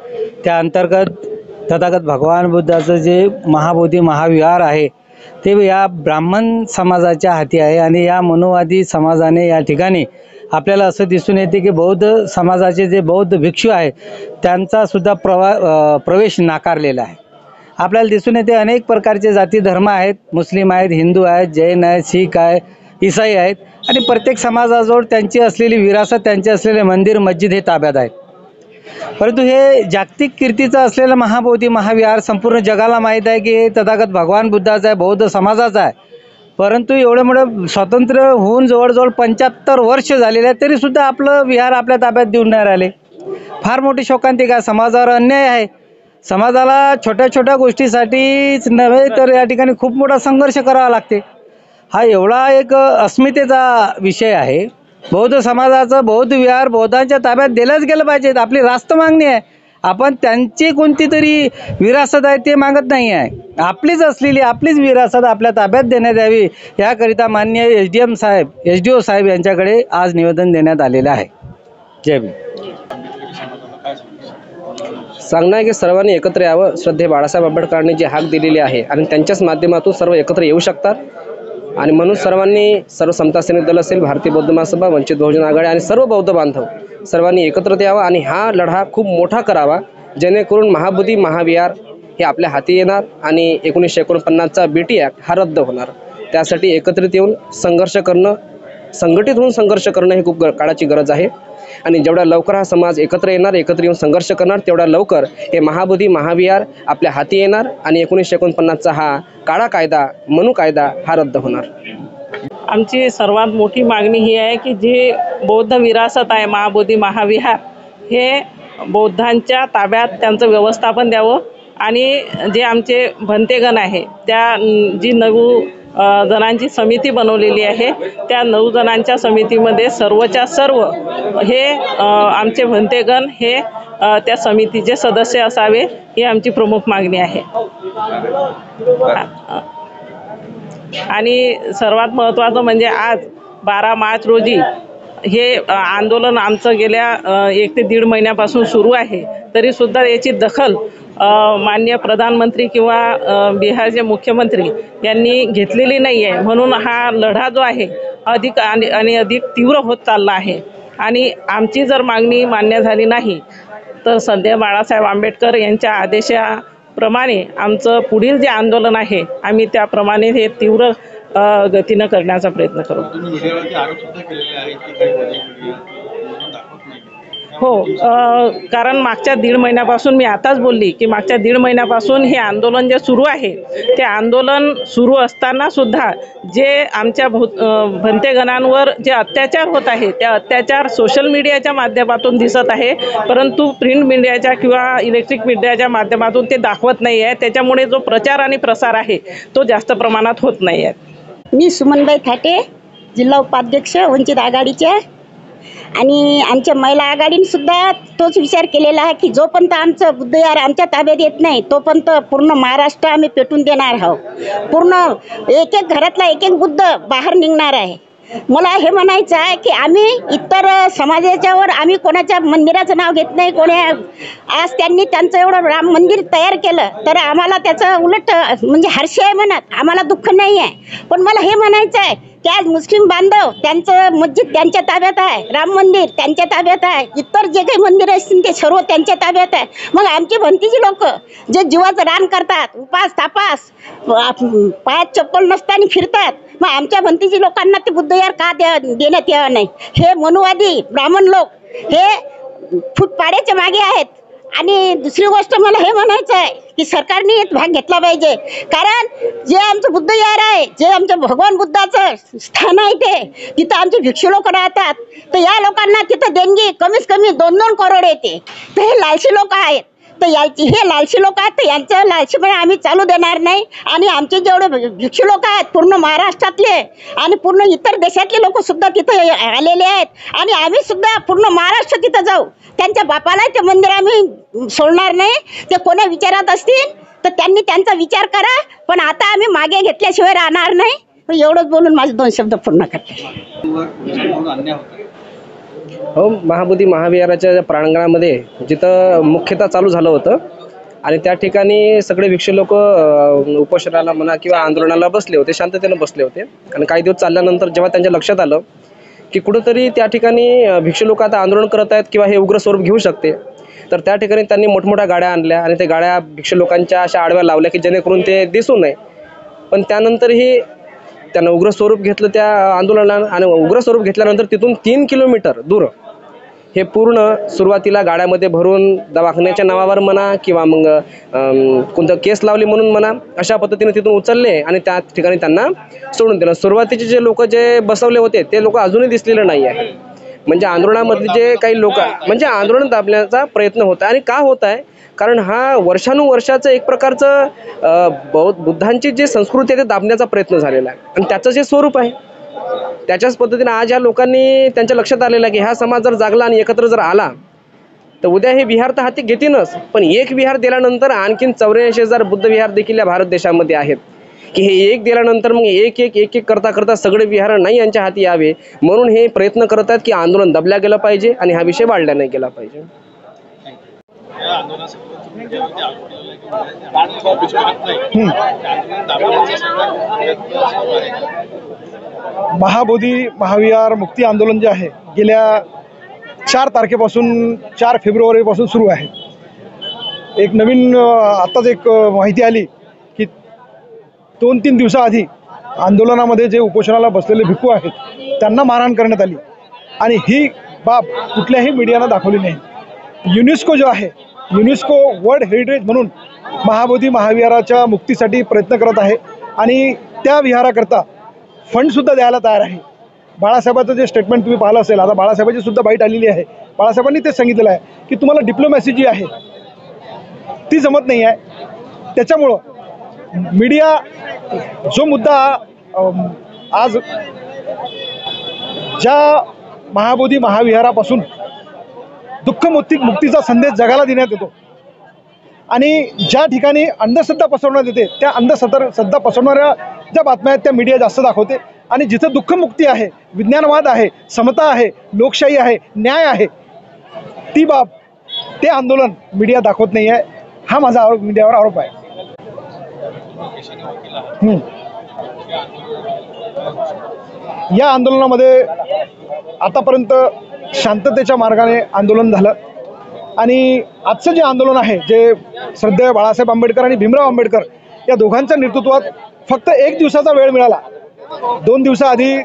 त्या अंतर्गत तथागत भगवान बुद्धाचं जे महाबोधी महाविहार आहे ते या ब्राह्मण समाजाच्या हाती आहे आणि या मनोवादी समाजाने या ठिकाणी आपल्याला असं दिसून येते की बौद्ध समाजाचे जे बौद्ध भिक्षू आहेत त्यांचा सुद्धा प्रवेश नाकारलेला आहे. आपल्याला दिसून येते अनेक प्रकारचे जाती धर्म आहेत. मुस्लिम आहेत, हिंदू आहेत, जैन आहेत, शीख आहे, ईसाई आहेत आणि प्रत्येक समाजाजवळ त्यांची असलेली विरासत, त्यांचे असलेले मंदिर मस्जिद हे ताब्यात आहेत. परंतु हे जागतिक कीर्तीचं असलेलं महाबोधी महाविहार संपूर्ण जगाला माहीत आहे की हे तथागत भगवान बुद्धाचं आहे, बौद्ध समाजाचं आहे. परंतु एवढं मोठं स्वातंत्र्य होऊन जवळजवळ 75 वर्ष झालेले आहेत तरीसुद्धा आपलं विहार आपल्या ताब्यात देऊन नाही राहिले. फार मोठी शोकांतिका आहे. समाजावर अन्याय आहे. समाजाला छोट्या छोट्या गोष्टीसाठीच नव्हे तर या ठिकाणी खूप मोठा संघर्ष करावा लागते. हा एवढा एक अस्मितेचा विषय आहे. बौद्ध समाजाचं बौद्ध विहार बौद्धांच्या ताब्यात दिलंच गेलं पाहिजे. आपली रास्त मागणी आहे. आपण त्यांची कोणती तरी विरासत आहे ते मागत नाही आहे. आपलीच असलेली आपलीच विरासत आपल्या ताब्यात देण्यात यावी याकरिता माननीय SDO साहेब यांच्याकडे आज निवेदन देण्यात आलेलं आहे. जय भीम. सांगणं आहे की सर्वांनी एकत्र यावं. श्रद्धेय बाळासाहेब आंबेडकरांनी जी हाक दिलेली आहे आणि त्यांच्याच माध्यमातून सर्व एकत्र येऊ शकतात आणि म्हणून सर्वांनी सर्व समता सैनिक दल असेल, भारतीय बौद्ध महासभा, वंचित बहुजन आघाडी आणि सर्व बौद्ध बांधव सर्वांनी एकत्र यावं आणि हा लढा खूप मोठा करावा जेणेकरून महाबोधी महाविहार हे आपल्या हाती येणार आणि 1949चा BT ॲक्ट हा रद्द होणार. त्यासाठी एकत्रित येऊन संघर्ष करणं, संघटित होऊन संघर्ष करणं ही खूप काळाची गरज आहे आणि जेवढा लवकर हा समाज एकत्र येणार, एकत्र येऊन संघर्ष करणार तेवढा लवकर हे महाबोधी महाविहार आपल्या हाती येणार आणि 1949चा हा काळा कायदा मनू कायदा हा रद्द होणार. आमची सर्वात मोठी मागणी ही आहे की जी बौद्ध विरासत आहे महाबोधी महाविहार हे बौद्धांच्या ताब्यात त्यांचं व्यवस्थापन द्यावं आणि जे आमचे भंतेगण आहे त्या जी 9 जणांची समिती बनवलेली आहे त्या 9 जणांच्या समितीमध्ये सर्वच्या सर्व हे आमचे भंतेगण हे त्या समितीचे सदस्य असावे ही आमची प्रमुख मागणी आहे. आणि सर्वात महत्त्वाचं म्हणजे आज 12 मार्च रोजी हे आंदोलन आमचं गेल्या 1 ते 1.5 महिन्यापासून सुरू आहे, तरीसुद्धा याची दखल माननीय प्रधानमंत्री किंवा बिहारचे मुख्यमंत्री यांनी घेतलेली नाही आहे. म्हणून हा लढा जो आहे अधिक आणि अधिक तीव्र होत चालला आहे. आणि आमची जर मागणी मान्य झाली नाही तर सध्या बाळासाहेब आंबेडकर यांच्या आदेशाप्रमाणे आमचं पुढील जे आंदोलन आहे आम्ही त्याप्रमाणे हे तीव्र गतीनं करण्याचा प्रयत्न करू. हो, कारण मागच्या 1.5 महिन्यापासून मी आताच बोलली की मागच्या 1.5 महिन्यापासून हे आंदोलन जे सुरू आहे ते आंदोलन सुरू असताना सुद्धा जे आमच्या भंतेगणांवर जे अत्याचार होत आहे त्या अत्याचार सोशल मीडियाच्या माध्यमातून दिसत आहे, परंतु प्रिंट मीडियाच्या किंवा इलेक्ट्रिक मीडियाच्या माध्यमातून ते दाखवत नाही आहे. त्याच्यामुळे जो प्रचार आणि प्रसार आहे तो जास्त प्रमाणात होत नाही आहे. मी सुमनबाई थाटे, जिल्हा उपाध्यक्ष वंचित आघाडीच्या, आणि आमच्या महिला आघाडीने सुद्धा तोच विचार केलेला आहे की जोपर्यंत आमचं बुद्धविहार आमच्या ताब्यात येत नाही तोपर्यंत पूर्ण महाराष्ट्र आम्ही पेटून देणार आहोत. पूर्ण एक एक घरातला एक एक बुद्ध बाहेर निघणार आहे. मला हे म्हणायचं आहे की आम्ही इतर समाजाच्यावर आम्ही कोणाच्या मंदिराचं नाव घेत नाही. आज त्यांनी त्यांचं एवढं राम मंदिर तयार केलं तर आम्हाला त्याचं उलट म्हणजे हर्ष आहे म्हणत, आम्हाला दुःख नाही आहे. पण मला हे म्हणायचं आहे की आज मुस्लिम बांधव त्यांचं मस्जिद त्यांच्या ताब्यात आहे, राम मंदिर त्यांच्या ताब्यात आहे, इतर जे काही मंदिर असतील ते सर्व त्यांच्या ताब्यात आहे. मग आमची भंतीची लोक जे जीवाचं रान करतात, उपास तापास पायात चप्पल नसताना फिरतात, मग आमच्या भंतीची लोकांना ते बुद्धविहार का देण्यात यावं नाही? हे मनुवादी ब्राह्मण लोक हे फुटपाड्याच्या मागे आहेत. आणि दुसरी गोष्ट मला हे म्हणायचं आहे की सरकारने यात भाग घेतला पाहिजे, कारण जे आमचं बुद्धविहार आहे, जे आमचं भगवान बुद्धाचं स्थान आहे तिथं आमचे भिक्षू लोक राहतात. तर या लोकांना तिथं देणगी कमीत कमी 2-2 करोड येते. तर हे लालशी लोक आहेत, तर हे लालशी लोक आहेत, तर यांचं लालशीपणे आम्ही चालू देणार नाही. आणि आमचे जेवढे भिक्षू लोक आहेत पूर्ण महाराष्ट्रातले आणि पूर्ण इतर देशातले लोक सुद्धा तिथं आलेले आहेत. आणि आम्ही सुद्धा पूर्ण महाराष्ट्र तिथं जाऊ. त्यांच्या बापाला ते मंदिर आम्ही सोडणार नाही. ते कोणा विचारात असतील तर त्यांनी त्यांचा विचार करा, पण आता आम्ही मागे घेतल्याशिवाय राहणार नाही. एवढंच बोलून माझे 2 शब्द पूर्ण करते. हो, महाबोधी महाविहाराच्या प्रांगणामध्ये जिथं मुख्यतः चालू झालं होतं आणि त्या ठिकाणी सगळे भिक्षू लोक उपोषणाला म्हणा किंवा आंदोलनाला बसले होते, शांततेनं बसले होते. आणि काही दिवस चालल्यानंतर जेव्हा त्यांच्या लक्षात आलं की कुठंतरी त्या ठिकाणी भिक्षू लोक आता आंदोलन करत आहेत किंवा हे उग्र स्वरूप घेऊ शकते, तर त्या ठिकाणी त्यांनी मोठमोठ्या गाड्या आणल्या आणि त्या गाड्या भिक्षू लोकांच्या अशा आडव्या लावल्या की जेणेकरून ते दिसू नये. पण त्यानंतरही त्यानं उग्र स्वरूप घेतलं त्या आंदोलनानं, आणि उग्र स्वरूप घेतल्यानंतर तिथून 3 किलोमीटर दूर हे पूर्ण सुरुवातीला गाड्यामध्ये भरून दवाखान्याच्या नावावर म्हणा किंवा मग कोणतं केस लावली म्हणून म्हणा अशा पद्धतीने तिथून उचलले आणि त्या ठिकाणी त्यांना सोडून दिलं. सुरुवातीचे जे लोक जे बसवले होते ते लोक अजूनही दिसलेले नाही आहे. म्हणजे आंदोलनामधले जे काही लोक म्हणजे आंदोलन दाबण्याचा प्रयत्न होत आहे. आणि का होत आहे? कारण हा वर्षानुवर्षाचं एक प्रकारचं बुद्धांची जी संस्कृती आहे ते दाबण्याचा प्रयत्न झालेला आहे आणि त्याचं जे स्वरूप आहे त्याच्याच पद्धतीने आज या लोकांनी त्यांच्या लक्षात आलेलं आहे की हा समाज जर जागला आणि एकत्र जर आला तर उद्या हे विहार तर हाती घेतीलच, पण एक विहार दिल्यानंतर आणखीन 84,000 बुद्ध विहार देखील या भारत देशामध्ये आहेत की हे एक दिल्यानंतर मग एक एक करता करता सगळे विहार नाही यांच्या हाती यावे, म्हणून हे प्रयत्न करत आहेत की आंदोलन दबल्या गेलं पाहिजे आणि हा विषय वाढला नाही गेला पाहिजे. महाबोधी महाविहार मुक्ती आंदोलन जे आहे गेल्या 4 तारखेपासून 4 फेब्रुवारीपासून सुरू आहे. एक नवीन आताच एक माहिती आली की 2-3 दिवसाआधी आंदोलनामध्ये जे उपोषणाला बसलेले भिक्खू आहेत त्यांना मारहाण करण्यात आली आणि ही बाब कुठल्याही मीडियानं दाखवली नाही. युनेस्को जो आहे, युनेस्को वर्ल्ड हेरिटेज म्हणून महाबोधी महाविहाराच्या मुक्तीसाठी प्रयत्न करत आहे आणि त्या विहाराकरता फंडसुद्धा द्यायला तयार आहे. बाळासाहेबांचं जे स्टेटमेंट तुम्ही पाहिलं असेल, आता बाळासाहेबांची सुद्धा बाईट आलेली आहे. बाळासाहेबांनी तेच सांगितलेलं आहे की तुम्हाला डिप्लोमॅसी जी आहे ती जमत नाही आहे. त्याच्यामुळं मीडिया जो मुद्दा आज ज्या महाबोधी महाविहारापासून मुक्तीचा संदेश जगाला देण्यात येतो आणि ज्या ठिकाणी अंधश्रद्धा पसरवण्यात येते त्या अंधश्रद्धा पसरवणाऱ्या ज्या बातम्या आहेत त्या मीडिया जास्त दाखवते आणि जिथं दुःखमुक्ती आहे, विज्ञानवाद आहे, समता आहे, लोकशाही आहे, न्याय आहे, ती बाब ते आंदोलन मीडिया दाखवत नाही आहे. हा माझा मीडियावर आरोप आहे. या आंदोलनामध्ये आतापर्यंत शांततेच्या मार्गाने आंदोलन झालं आणि आजचं जे आंदोलन आहे, जे श्रद्धेय बाळासाहेब आंबेडकर आणि भीमराव आंबेडकर या दोघांच्या नेतृत्वात फक्त 1 दिवसाचा वेळ मिळाला. 2 दिवसाआधी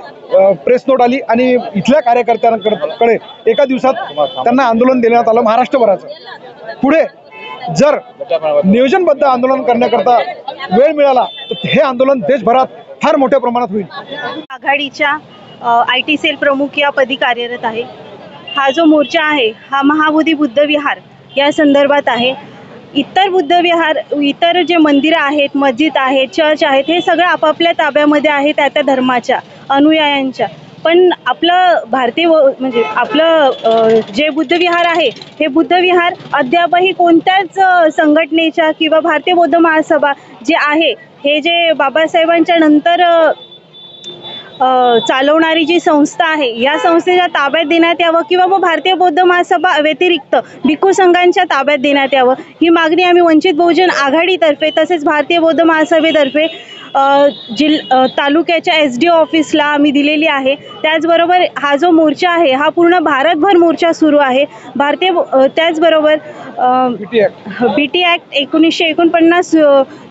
प्रेस नोट आली आणि इथल्या कार्यकर्त्यांकडे एका दिवसात त्यांना आंदोलन देण्यात आलं महाराष्ट्रभराचं. पुढे जर नियोजनबद्ध आंदोलन करण्याकरता वेळ मिळाला तर हे आंदोलन देशभरात फार मोठ्या प्रमाणात होईल. आघाडीच्या IT सेल प्रमुख या पदी कार्यरत आहे. हा जो मोर्चा आहे हा महाबोधी बुद्ध विहार या संदर्भात आहे. इतर बुद्ध विहार, इतर जे मंदिरं आहेत, मस्जिद आहेत, चर्च आहेत, हे सगळं आपापल्या ताब्यामध्ये आहे त्या त्या धर्माच्या अनुयायांच्या. पण आपलं भारतीय म्हणजे आपलं जे बुद्ध विहार आहे हे बुद्ध विहार अद्यापही कोणत्याच संघटनेच्या किंवा भारतीय बौद्ध महासभा जे आहे, हे जे बाबासाहेबांच्या नंतर चालवणारी जी संस्था आहे या संस्थेच्या ताब्यात देण्यात यावं किंवा मग भारतीय बौद्ध महासभा व्यतिरिक्त भिक्खू संघांच्या ताब्यात देण्यात यावं, ही मागणी आम्ही वंचित बहुजन आघाडीतर्फे तसेच भारतीय बौद्ध महासभेतर्फे तालुक्याच्या SD ऑफिसला आम्ही दिलेली आहे. त्याचबरोबर हा जो मोर्चा आहे हा पूर्ण भारतभर मोर्चा सुरू आहे. त्याचबरोबर BT ॲक्ट 1949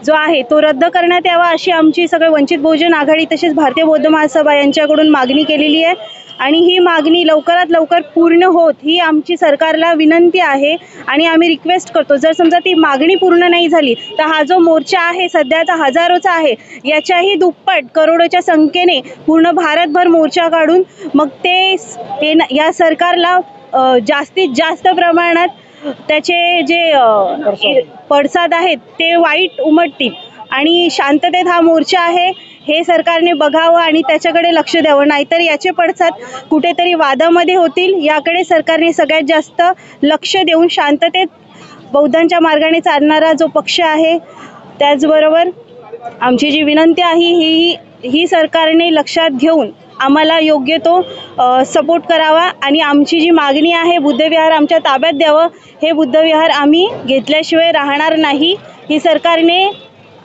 जो आहे तो रद्द करण्यात यावा अशी आमची सगळे वंचित बहुजन आघाडी तसेच भारतीय बौद्ध महासभा यांच्याकडून मागणी केलेली आहे आणि ही मागणी लवकरात लवकर पूर्ण होत ही आमची सरकारला विनंती आहे आणि आम्ही रिक्वेस्ट करतो. जर समजा ती मागणी पूर्ण नाही झाली तर हा जो मोर्चा आहे सध्याचा हजारोचा आहे याच्याही दुप्पट करोडोच्या संख्येने पूर्ण भारतभर मोर्चा काढून मग ते या सरकारला जास्तीत जास्त प्रमाणात त्याचे जे पडसाद आहेत ते वाईट उमटतील आणि शांततेत हा मोर्चा आहे हे सरकारने बघावं आणि त्याच्याकडे लक्ष द्यावं. नाहीतर याचे पडसाद कुठेतरी वादामध्ये होतील. याकडे सरकारने सगळ्यात जास्त लक्ष देऊन शांततेत बौद्धांच्या मार्गाने चालणारा जो पक्ष आहे, त्याचबरोबर आमची जी विनंती आहे ही सरकारने लक्षात घेऊन आम्हाला योग्य तो सपोर्ट करावा आणि आमची जी मागणी आहे बुद्ध विहार आमच्या ताब्यात द्यावं. हे बुद्ध विहार आम्ही घेतल्याशिवाय राहणार नाही. ही सरकारने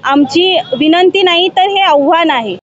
आमची विनंती नाही तर हे आव्हान आहे.